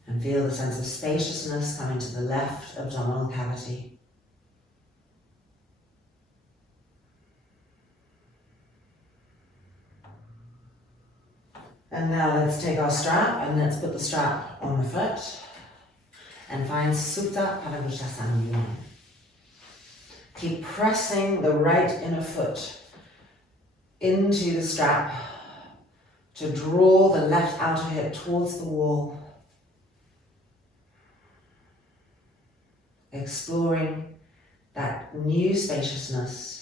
And feel the sense of spaciousness coming to the left abdominal cavity. And now let's take our strap and let's put the strap on the foot and find Supta Pavanamutasa. Keep pressing the right inner foot into the strap to draw the left outer hip towards the wall. Exploring that new spaciousness.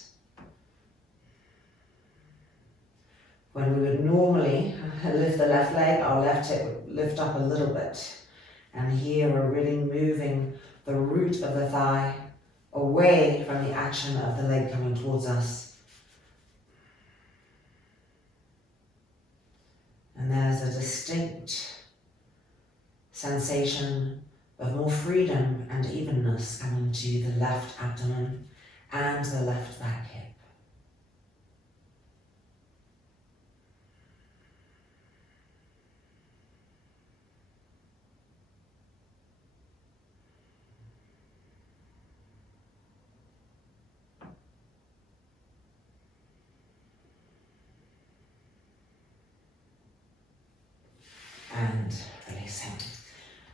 When we would normally lift the left leg, our left hip would lift up a little bit. And here we're really moving the root of the thigh away from the action of the leg coming towards us. And there's a distinct sensation of more freedom and evenness coming to the left abdomen and the left back hip. And releasing.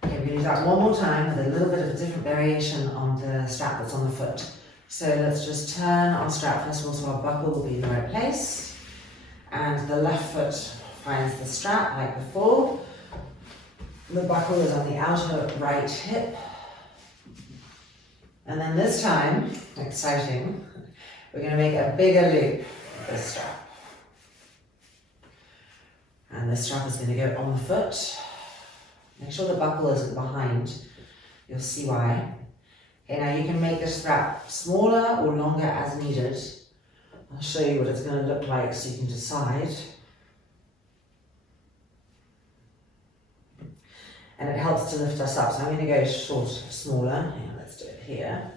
Okay, we're going to do that one more time with a little bit of a different variation on the strap that's on the foot. So let's just turn our strap first of all so our buckle will be in the right place. And the left foot finds the strap like before. The buckle is on the outer right hip. And then this time, exciting, we're going to make a bigger loop with this strap. And the strap is going to go on the foot. Make sure the buckle isn't behind. You'll see why. Okay, now you can make the strap smaller or longer as needed. I'll show you what it's going to look like so you can decide. And it helps to lift us up. So I'm going to go smaller. Yeah, let's do it here.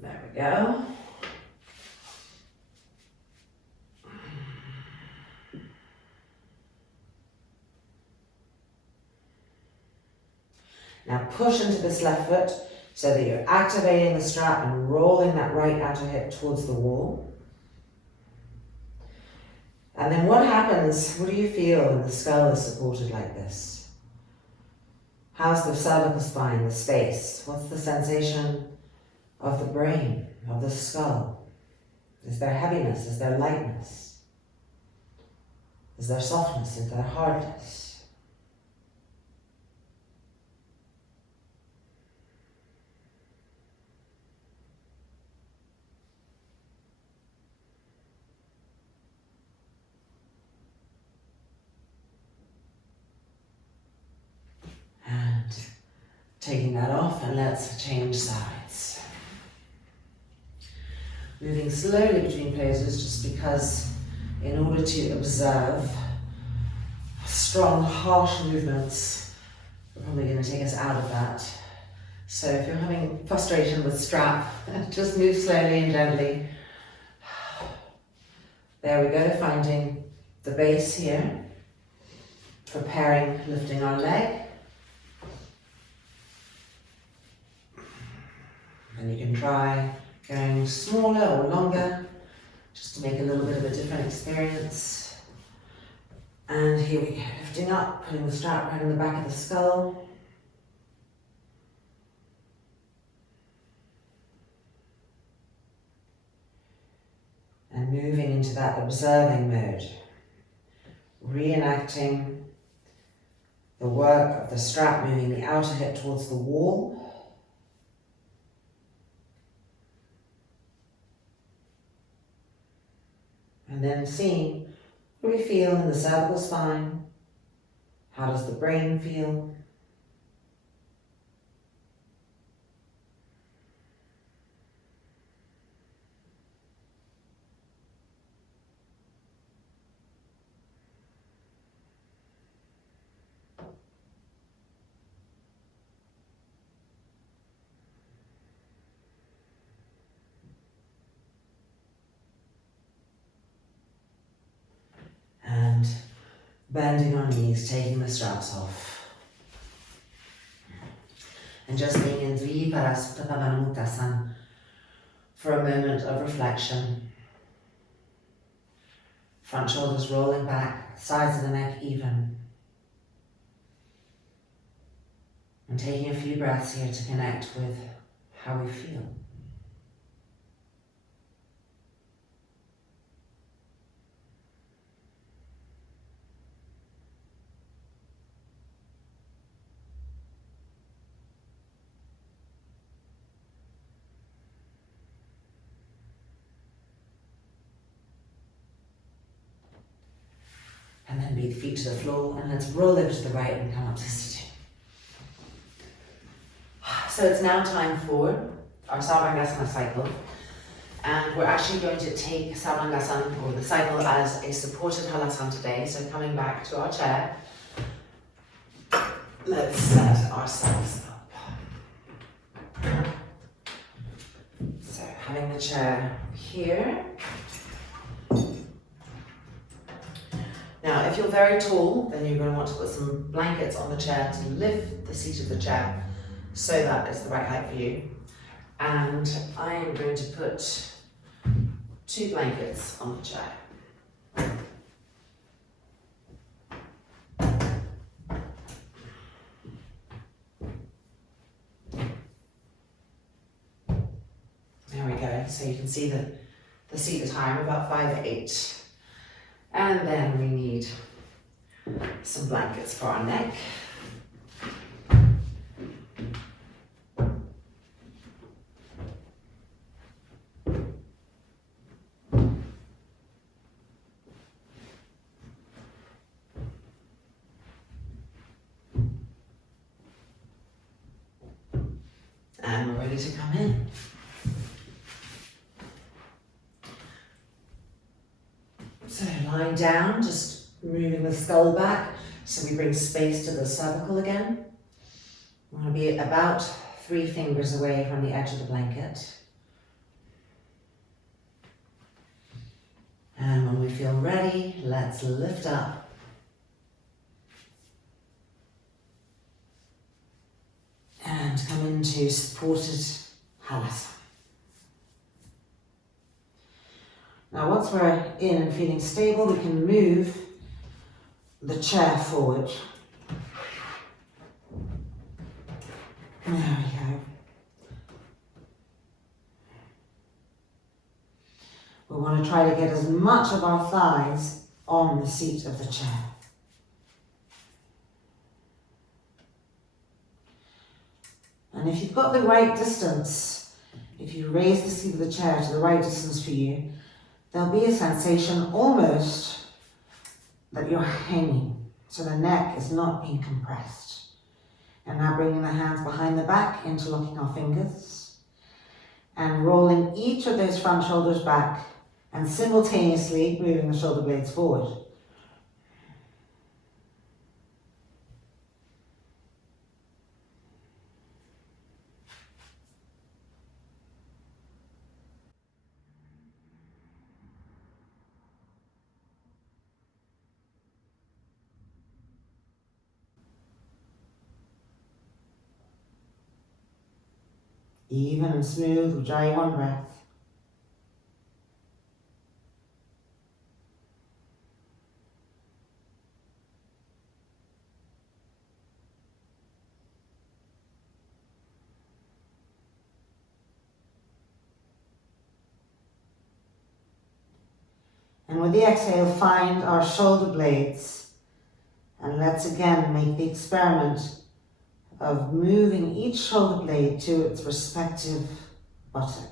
There we go. Now push into this left foot so that you're activating the strap and rolling that right outer hip towards the wall. And then what happens, what do you feel when the skull is supported like this? How's the cervical spine, the space? What's the sensation of the brain, of the skull? Is there heaviness? Is there lightness? Is there softness? Is there hardness? Taking that off, and let's change sides. Moving slowly between poses, just because in order to observe strong, harsh movements, we're probably going to take us out of that. So if you're having frustration with strap, just move slowly and gently. There we go, finding the base here. Preparing, lifting our leg. And you can try going smaller or longer, just to make a little bit of a different experience. And here we go, lifting up, putting the strap right in the back of the skull. And moving into that observing mode, reenacting the work of the strap, moving the outer hip towards the wall. And then seeing what do we feel in the cervical spine? How does the brain feel? And bending our knees, taking the straps off. And just being in Dviparasuttapavanamutasana for a moment of reflection. Front shoulders rolling back, sides of the neck even. And taking a few breaths here to connect with how we feel. And then beat the feet to the floor, and let's roll over to the right and come up to sitting. So it's now time for our Savangasana cycle. And we're actually going to take Savangasana, or the cycle, as a supported halasana today. So coming back to our chair, let's set ourselves up. So having the chair here. Now, if you're very tall, then you're going to want to put some blankets on the chair to lift the seat of the chair so that it's the right height for you. And I am going to put 2 blankets on the chair. There we go. So you can see that the seat is high. I'm about 5'8". And then we need some blankets for our neck. And we're ready to come in. So lying down, just moving the skull back so we bring space to the cervical again. We want to be about 3 fingers away from the edge of the blanket. And when we feel ready, let's lift up. And come into supported halasana. Now once we're in and feeling stable, we can move the chair forward. There we go. We want to try to get as much of our thighs on the seat of the chair. And if you've got the right distance, if you raise the seat of the chair to the right distance for you, there'll be a sensation almost that you're hanging, so the neck is not being compressed. And now bringing the hands behind the back, interlocking our fingers. And rolling each of those front shoulders back and simultaneously moving the shoulder blades forward. Even and smooth with dry one breath. And with the exhale, find our shoulder blades. And let's again make the experiment of moving each shoulder blade to its respective buttock.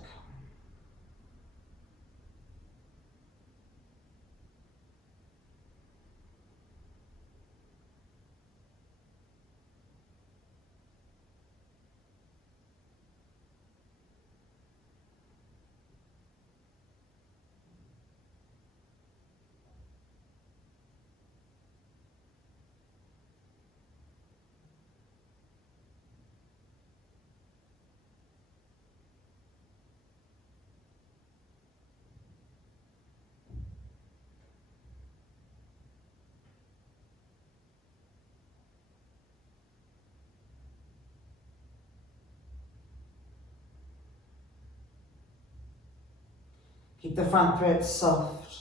Keep the front threads soft.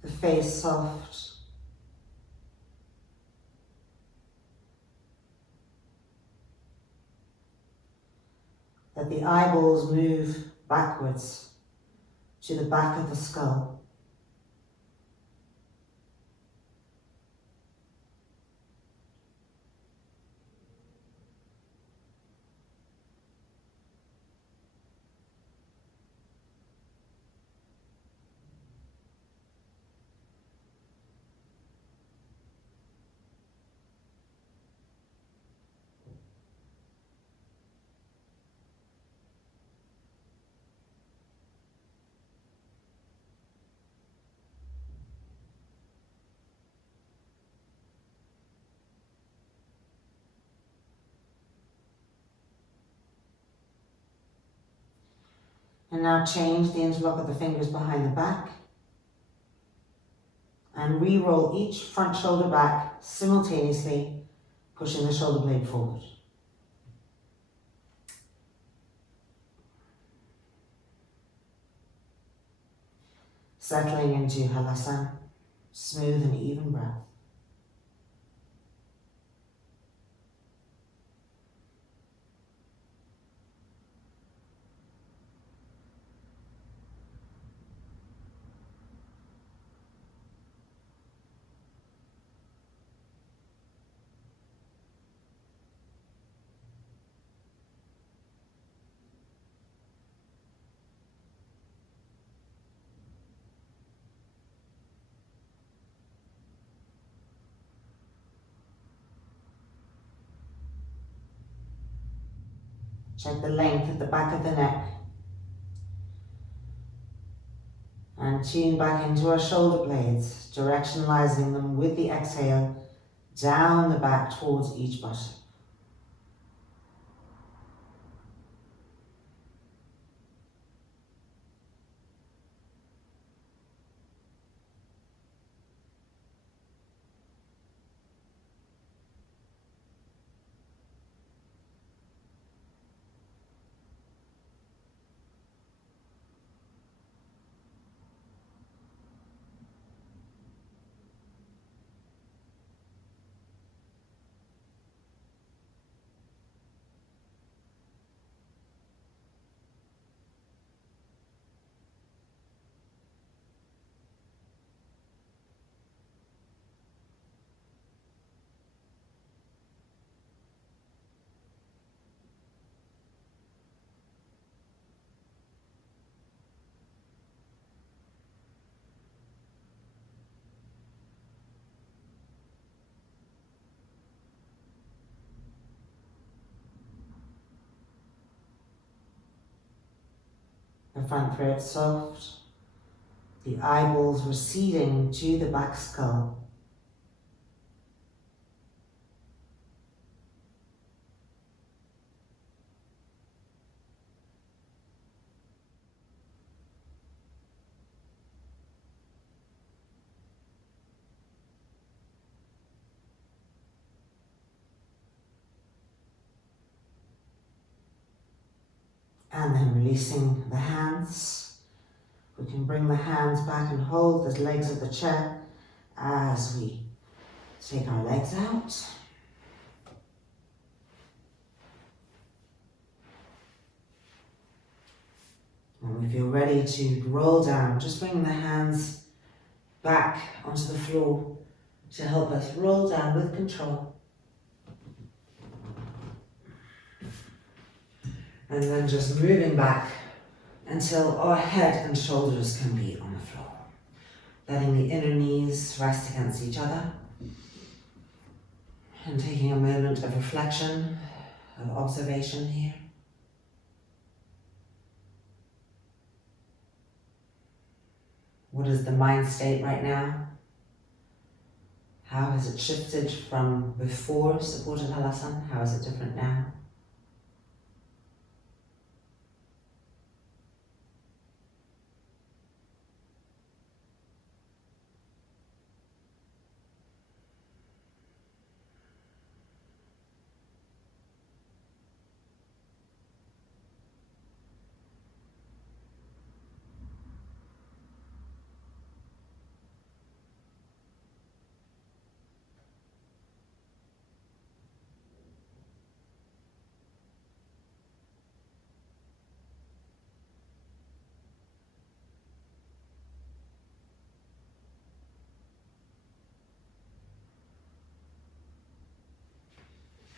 The face soft. Let the eyeballs move backwards to the back of the skull. And now change the interlock of the fingers behind the back and re-roll each front shoulder back simultaneously, pushing the shoulder blade forward. Settling into Halasana, smooth and even breath. Check the length at the back of the neck. And tune back into our shoulder blades, directionalizing them with the exhale down the back towards each buttock. front throat soft, the eyeballs receding to the back skull. And then releasing the hands. We can bring the hands back and hold the legs of the chair as we take our legs out. And we feel ready to roll down, just bringing the hands back onto the floor to help us roll down with control. And then just moving back until our head and shoulders can be on the floor. Letting the inner knees rest against each other. And taking a moment of reflection, of observation here. What is the mind state right now? How has it shifted from before supported halasana? How is it different now?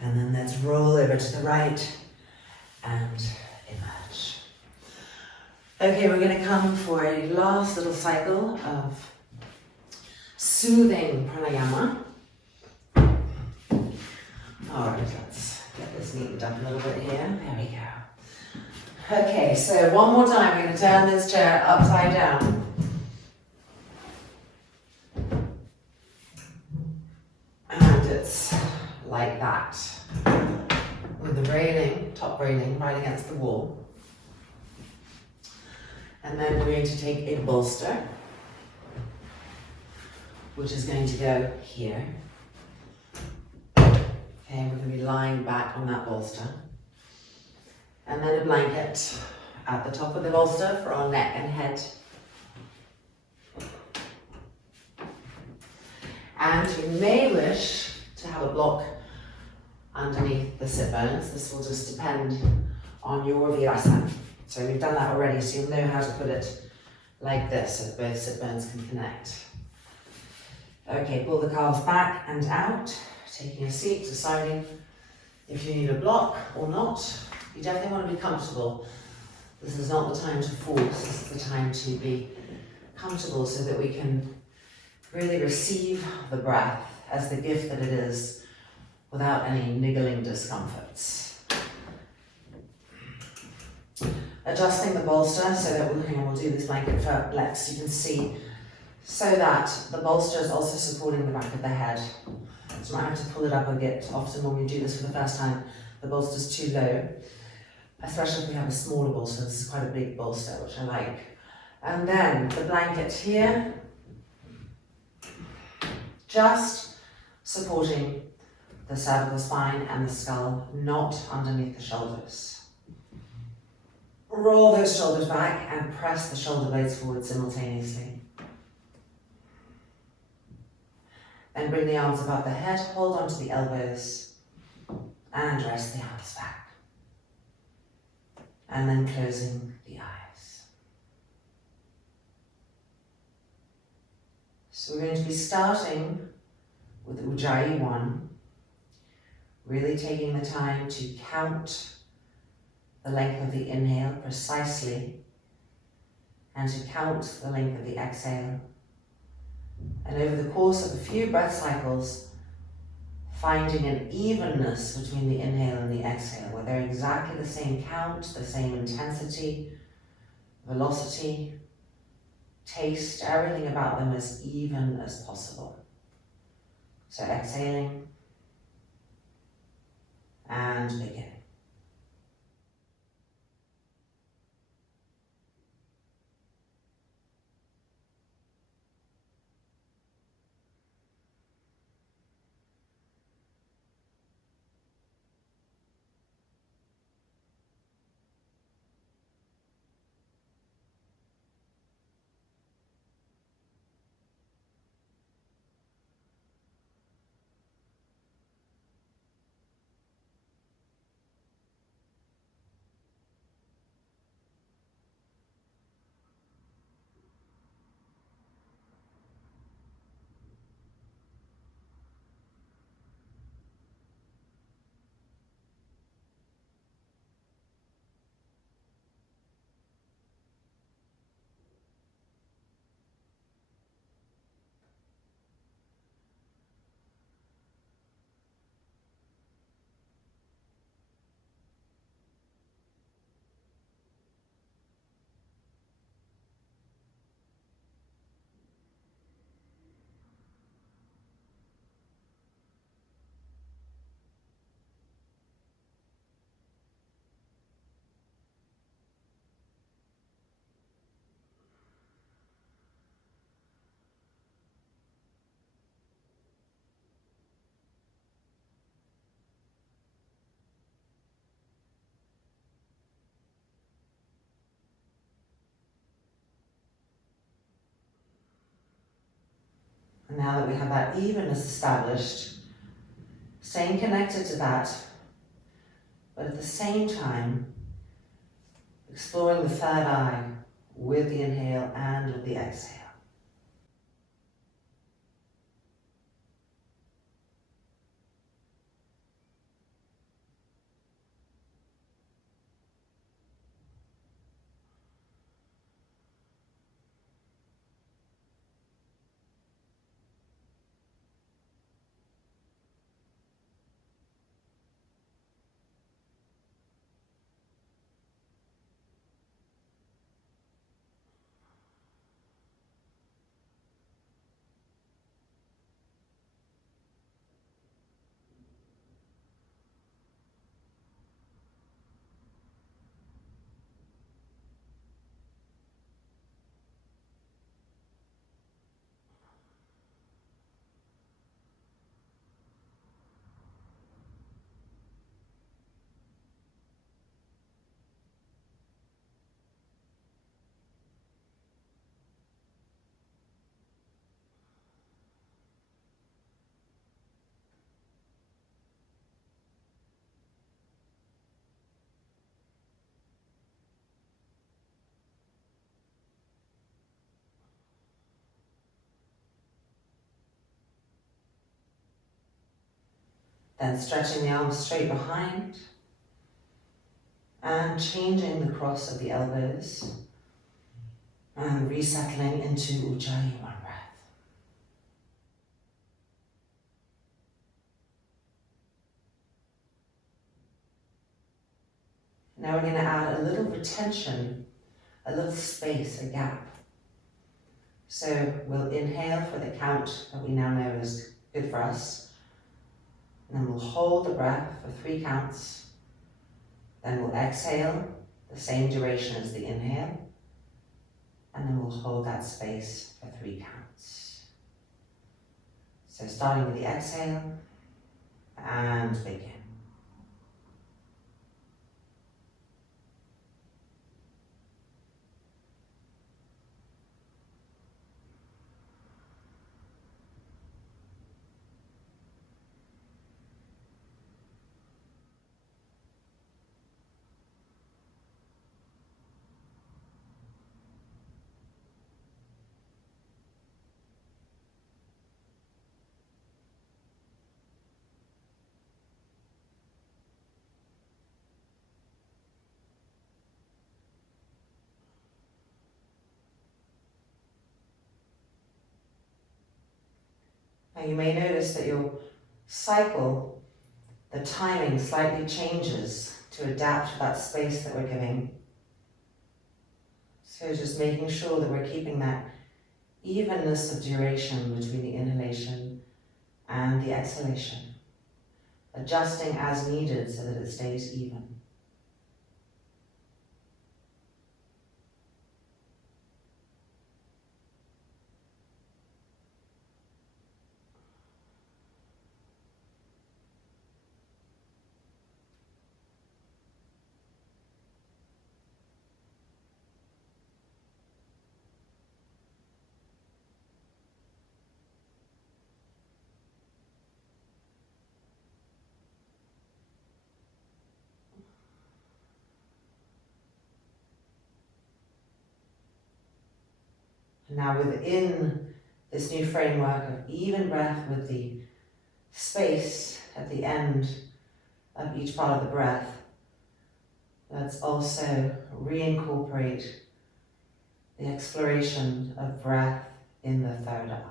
And then let's roll over to the right and emerge. Okay, we're going to come for a last little cycle of soothing pranayama. All right, let's get this neatened up a little bit here. There we go. Okay, so one more time, we're going to turn this chair upside down. And it's like that, with the railing, top railing, right against the wall. And then we're going to take a bolster, which is going to go here. Okay, we're going to be lying back on that bolster. And then a blanket at the top of the bolster for our neck and head. And you may wish to have a block underneath the sit bones. This will just depend on your virasana. So we've done that already, so you'll know how to put it like this so that both sit bones can connect. Okay, pull the calves back and out, taking a seat, deciding if you need a block or not. You definitely want to be comfortable. This is not the time to force, this is the time to be comfortable so that we can really receive the breath as the gift that it is without any niggling discomforts. Adjusting the bolster so that we'll do this blanket for legs, you can see, so that the bolster is also supporting the back of the head. So I might have to pull it up a bit. Often when we do this for the first time, the bolster's too low, especially if we have a smaller bolster. This is quite a big bolster, which I like. And then the blanket here, just supporting the cervical spine and the skull, not underneath the shoulders. Roll those shoulders back and press the shoulder blades forward simultaneously. Then bring the arms above the head, hold onto the elbows, and rest the arms back. And then closing the eyes. So we're going to be starting with Ujjayi 1, really taking the time to count the length of the inhale precisely and to count the length of the exhale. And over the course of a few breath cycles, finding an evenness between the inhale and the exhale, where they're exactly the same count, the same intensity, velocity, taste, everything about them as even as possible. So exhaling and begin. And now that we have that evenness established, staying connected to that, but at the same time, exploring the third eye with the inhale and with the exhale. Then stretching the arms straight behind and changing the cross of the elbows and resettling into Ujjayi, one breath. Now we're going to add a little retention, a little space, a gap. So we'll inhale for the count that we now know is good for us. And then we'll hold the breath for 3 counts. Then we'll exhale, the same duration as the inhale. And then we'll hold that space for 3 counts. So starting with the exhale and begin. Now you may notice that your cycle, the timing slightly changes to adapt to that space that we're giving. So So just making sure that we're keeping that evenness of duration between the inhalation and the exhalation, adjusting as needed so that it stays even. Now within this new framework of even breath with the space at the end of each part of the breath, let's also reincorporate the exploration of breath in the third eye.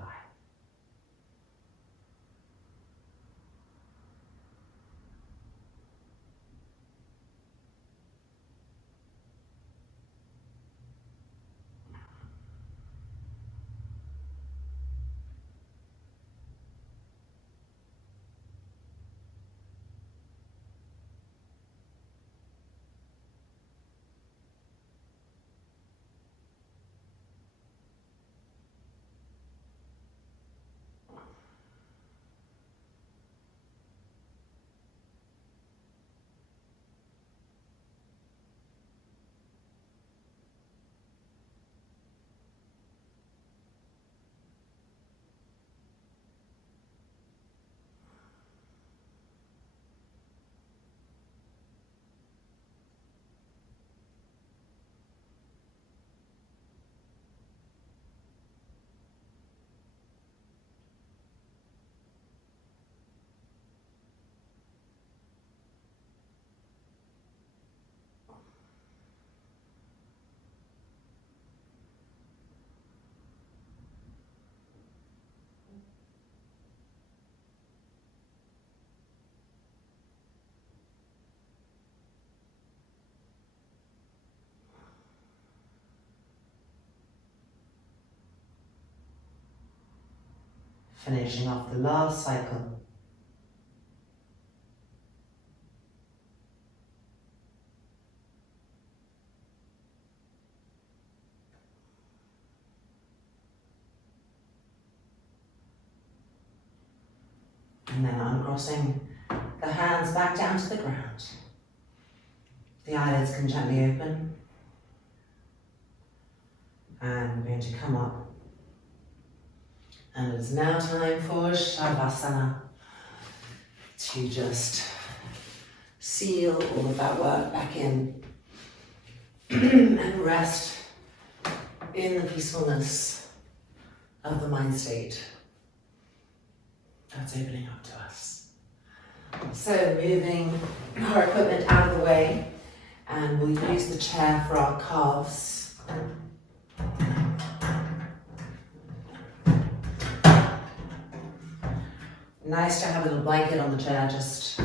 Finishing off the last cycle. And then uncrossing the hands back down to the ground. The eyelids can gently open. And we're going to come up. And it's now time for Savasana, to just seal all of that work back in and rest in the peacefulness of the mind state that's opening up to us. So moving our equipment out of the way, and we'll use the chair for our calves. Nice to have a little blanket on the chair just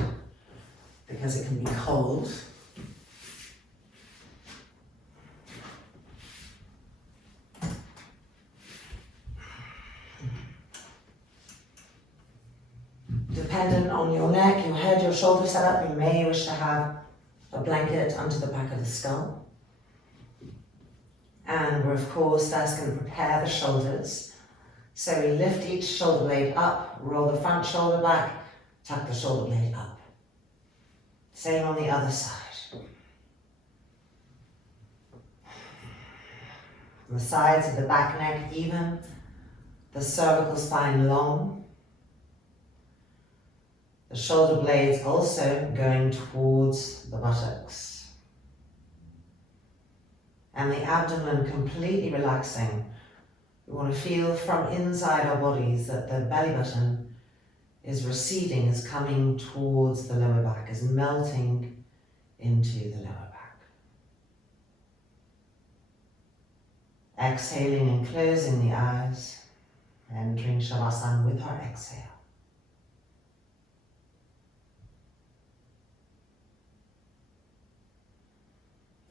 because it can be cold. Dependent on your neck, your head, your shoulder setup, you may wish to have a blanket under the back of the skull. And we're of course first going to prepare the shoulders. So we lift each shoulder blade up, roll the front shoulder back, tuck the shoulder blade up. Same on the other side. The sides of the back neck even, the cervical spine long. The shoulder blades also going towards the buttocks. And the abdomen completely relaxing. We want to feel from inside our bodies that the belly button is receding, is coming towards the lower back, is melting into the lower back. Exhaling and closing the eyes, entering Savasana with our exhale.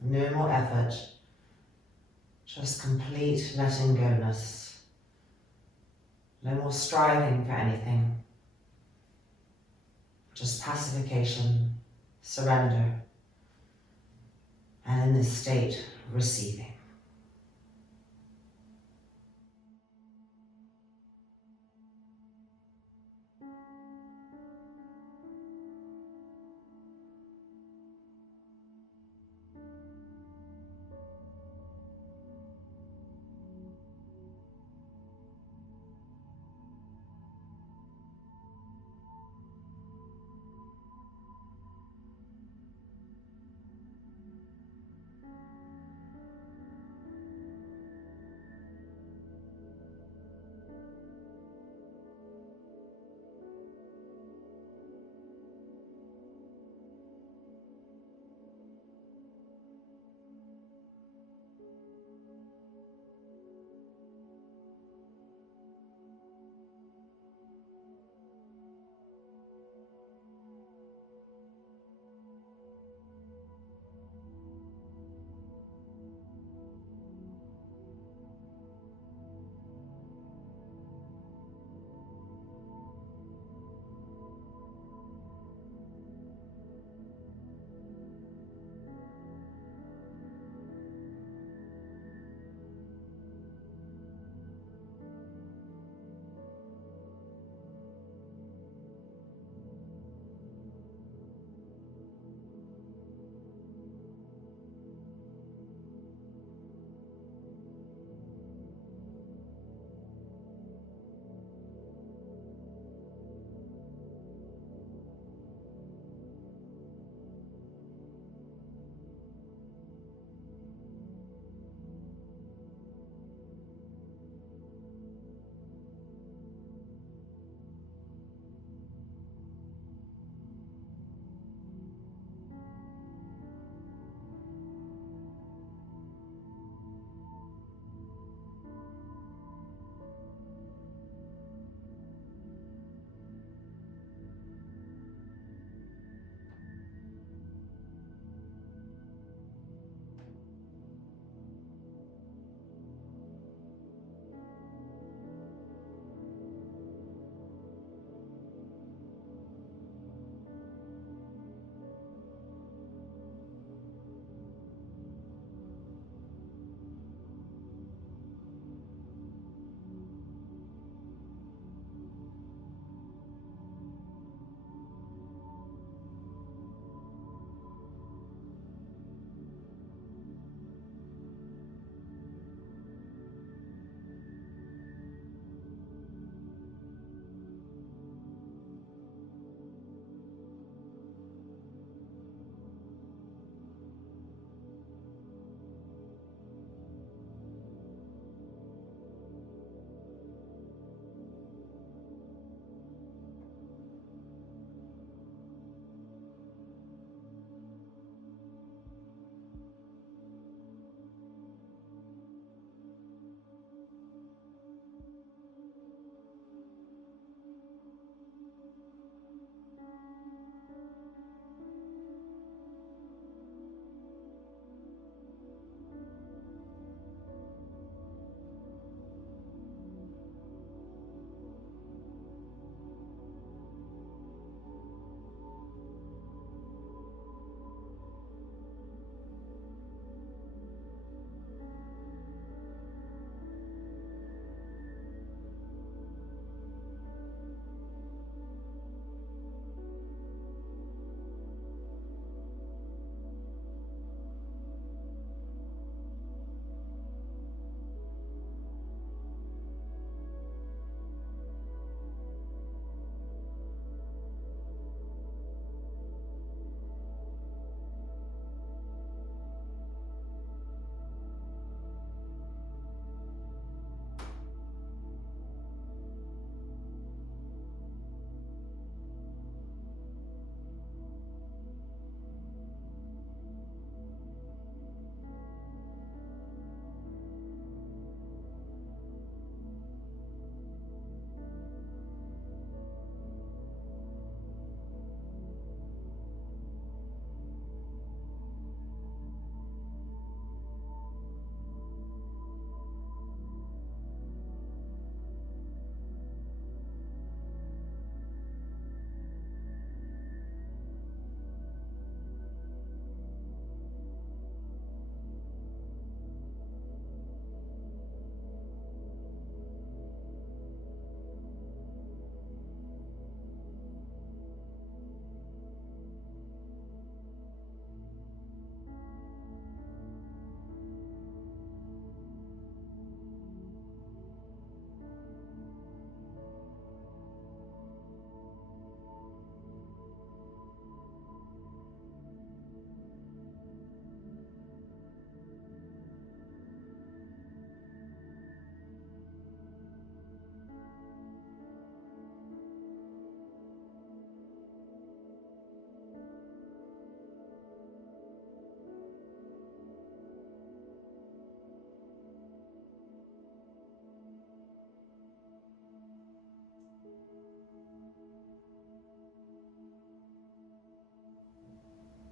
No more effort. Just complete letting go-ness. No more striving for anything. Just pacification, surrender, and in this state, receiving.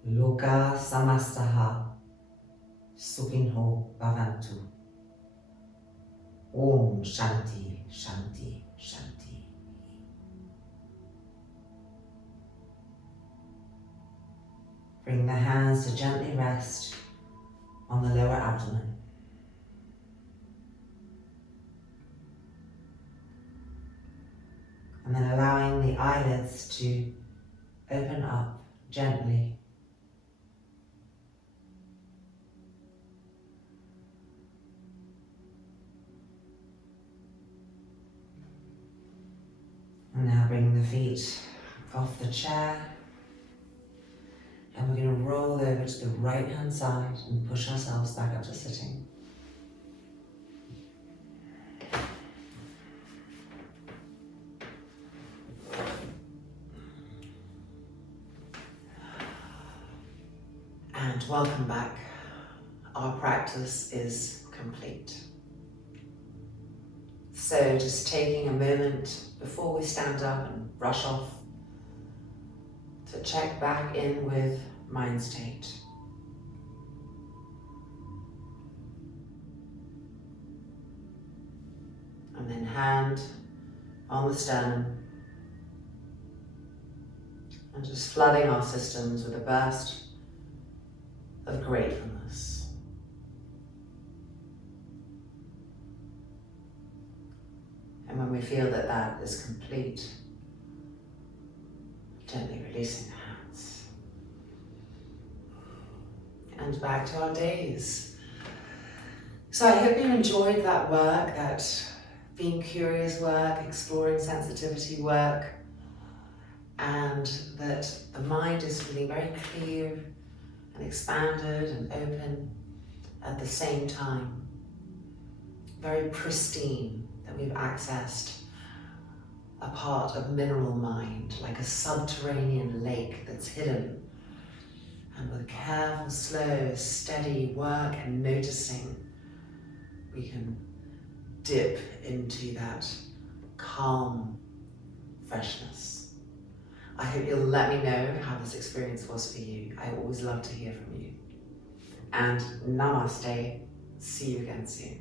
Loka samastaha Supinho bhavantu. Om Shanti, Shanti, Shanti. Bring the hands to gently rest on the lower abdomen. And then allowing the eyelids to open up gently. And now bring the feet off the chair. And we're going to roll over to the right hand side and push ourselves back up to sitting. And welcome back. Our practice is complete. So just taking a moment before we stand up and rush off to check back in with mind state. And then hand on the sternum and just flooding our systems with a burst of gratefulness. And when we feel that that is complete, gently releasing the hands. And back to our days. So I hope you enjoyed that work, that being curious work, exploring sensitivity work, and that the mind is feeling very clear and expanded and open at the same time. Very pristine, that we've accessed a part of mineral mind, like a subterranean lake that's hidden. And with careful, slow, steady work and noticing, we can dip into that calm freshness. I hope you'll let me know how this experience was for you. I always love to hear from you. And namaste. See you again soon.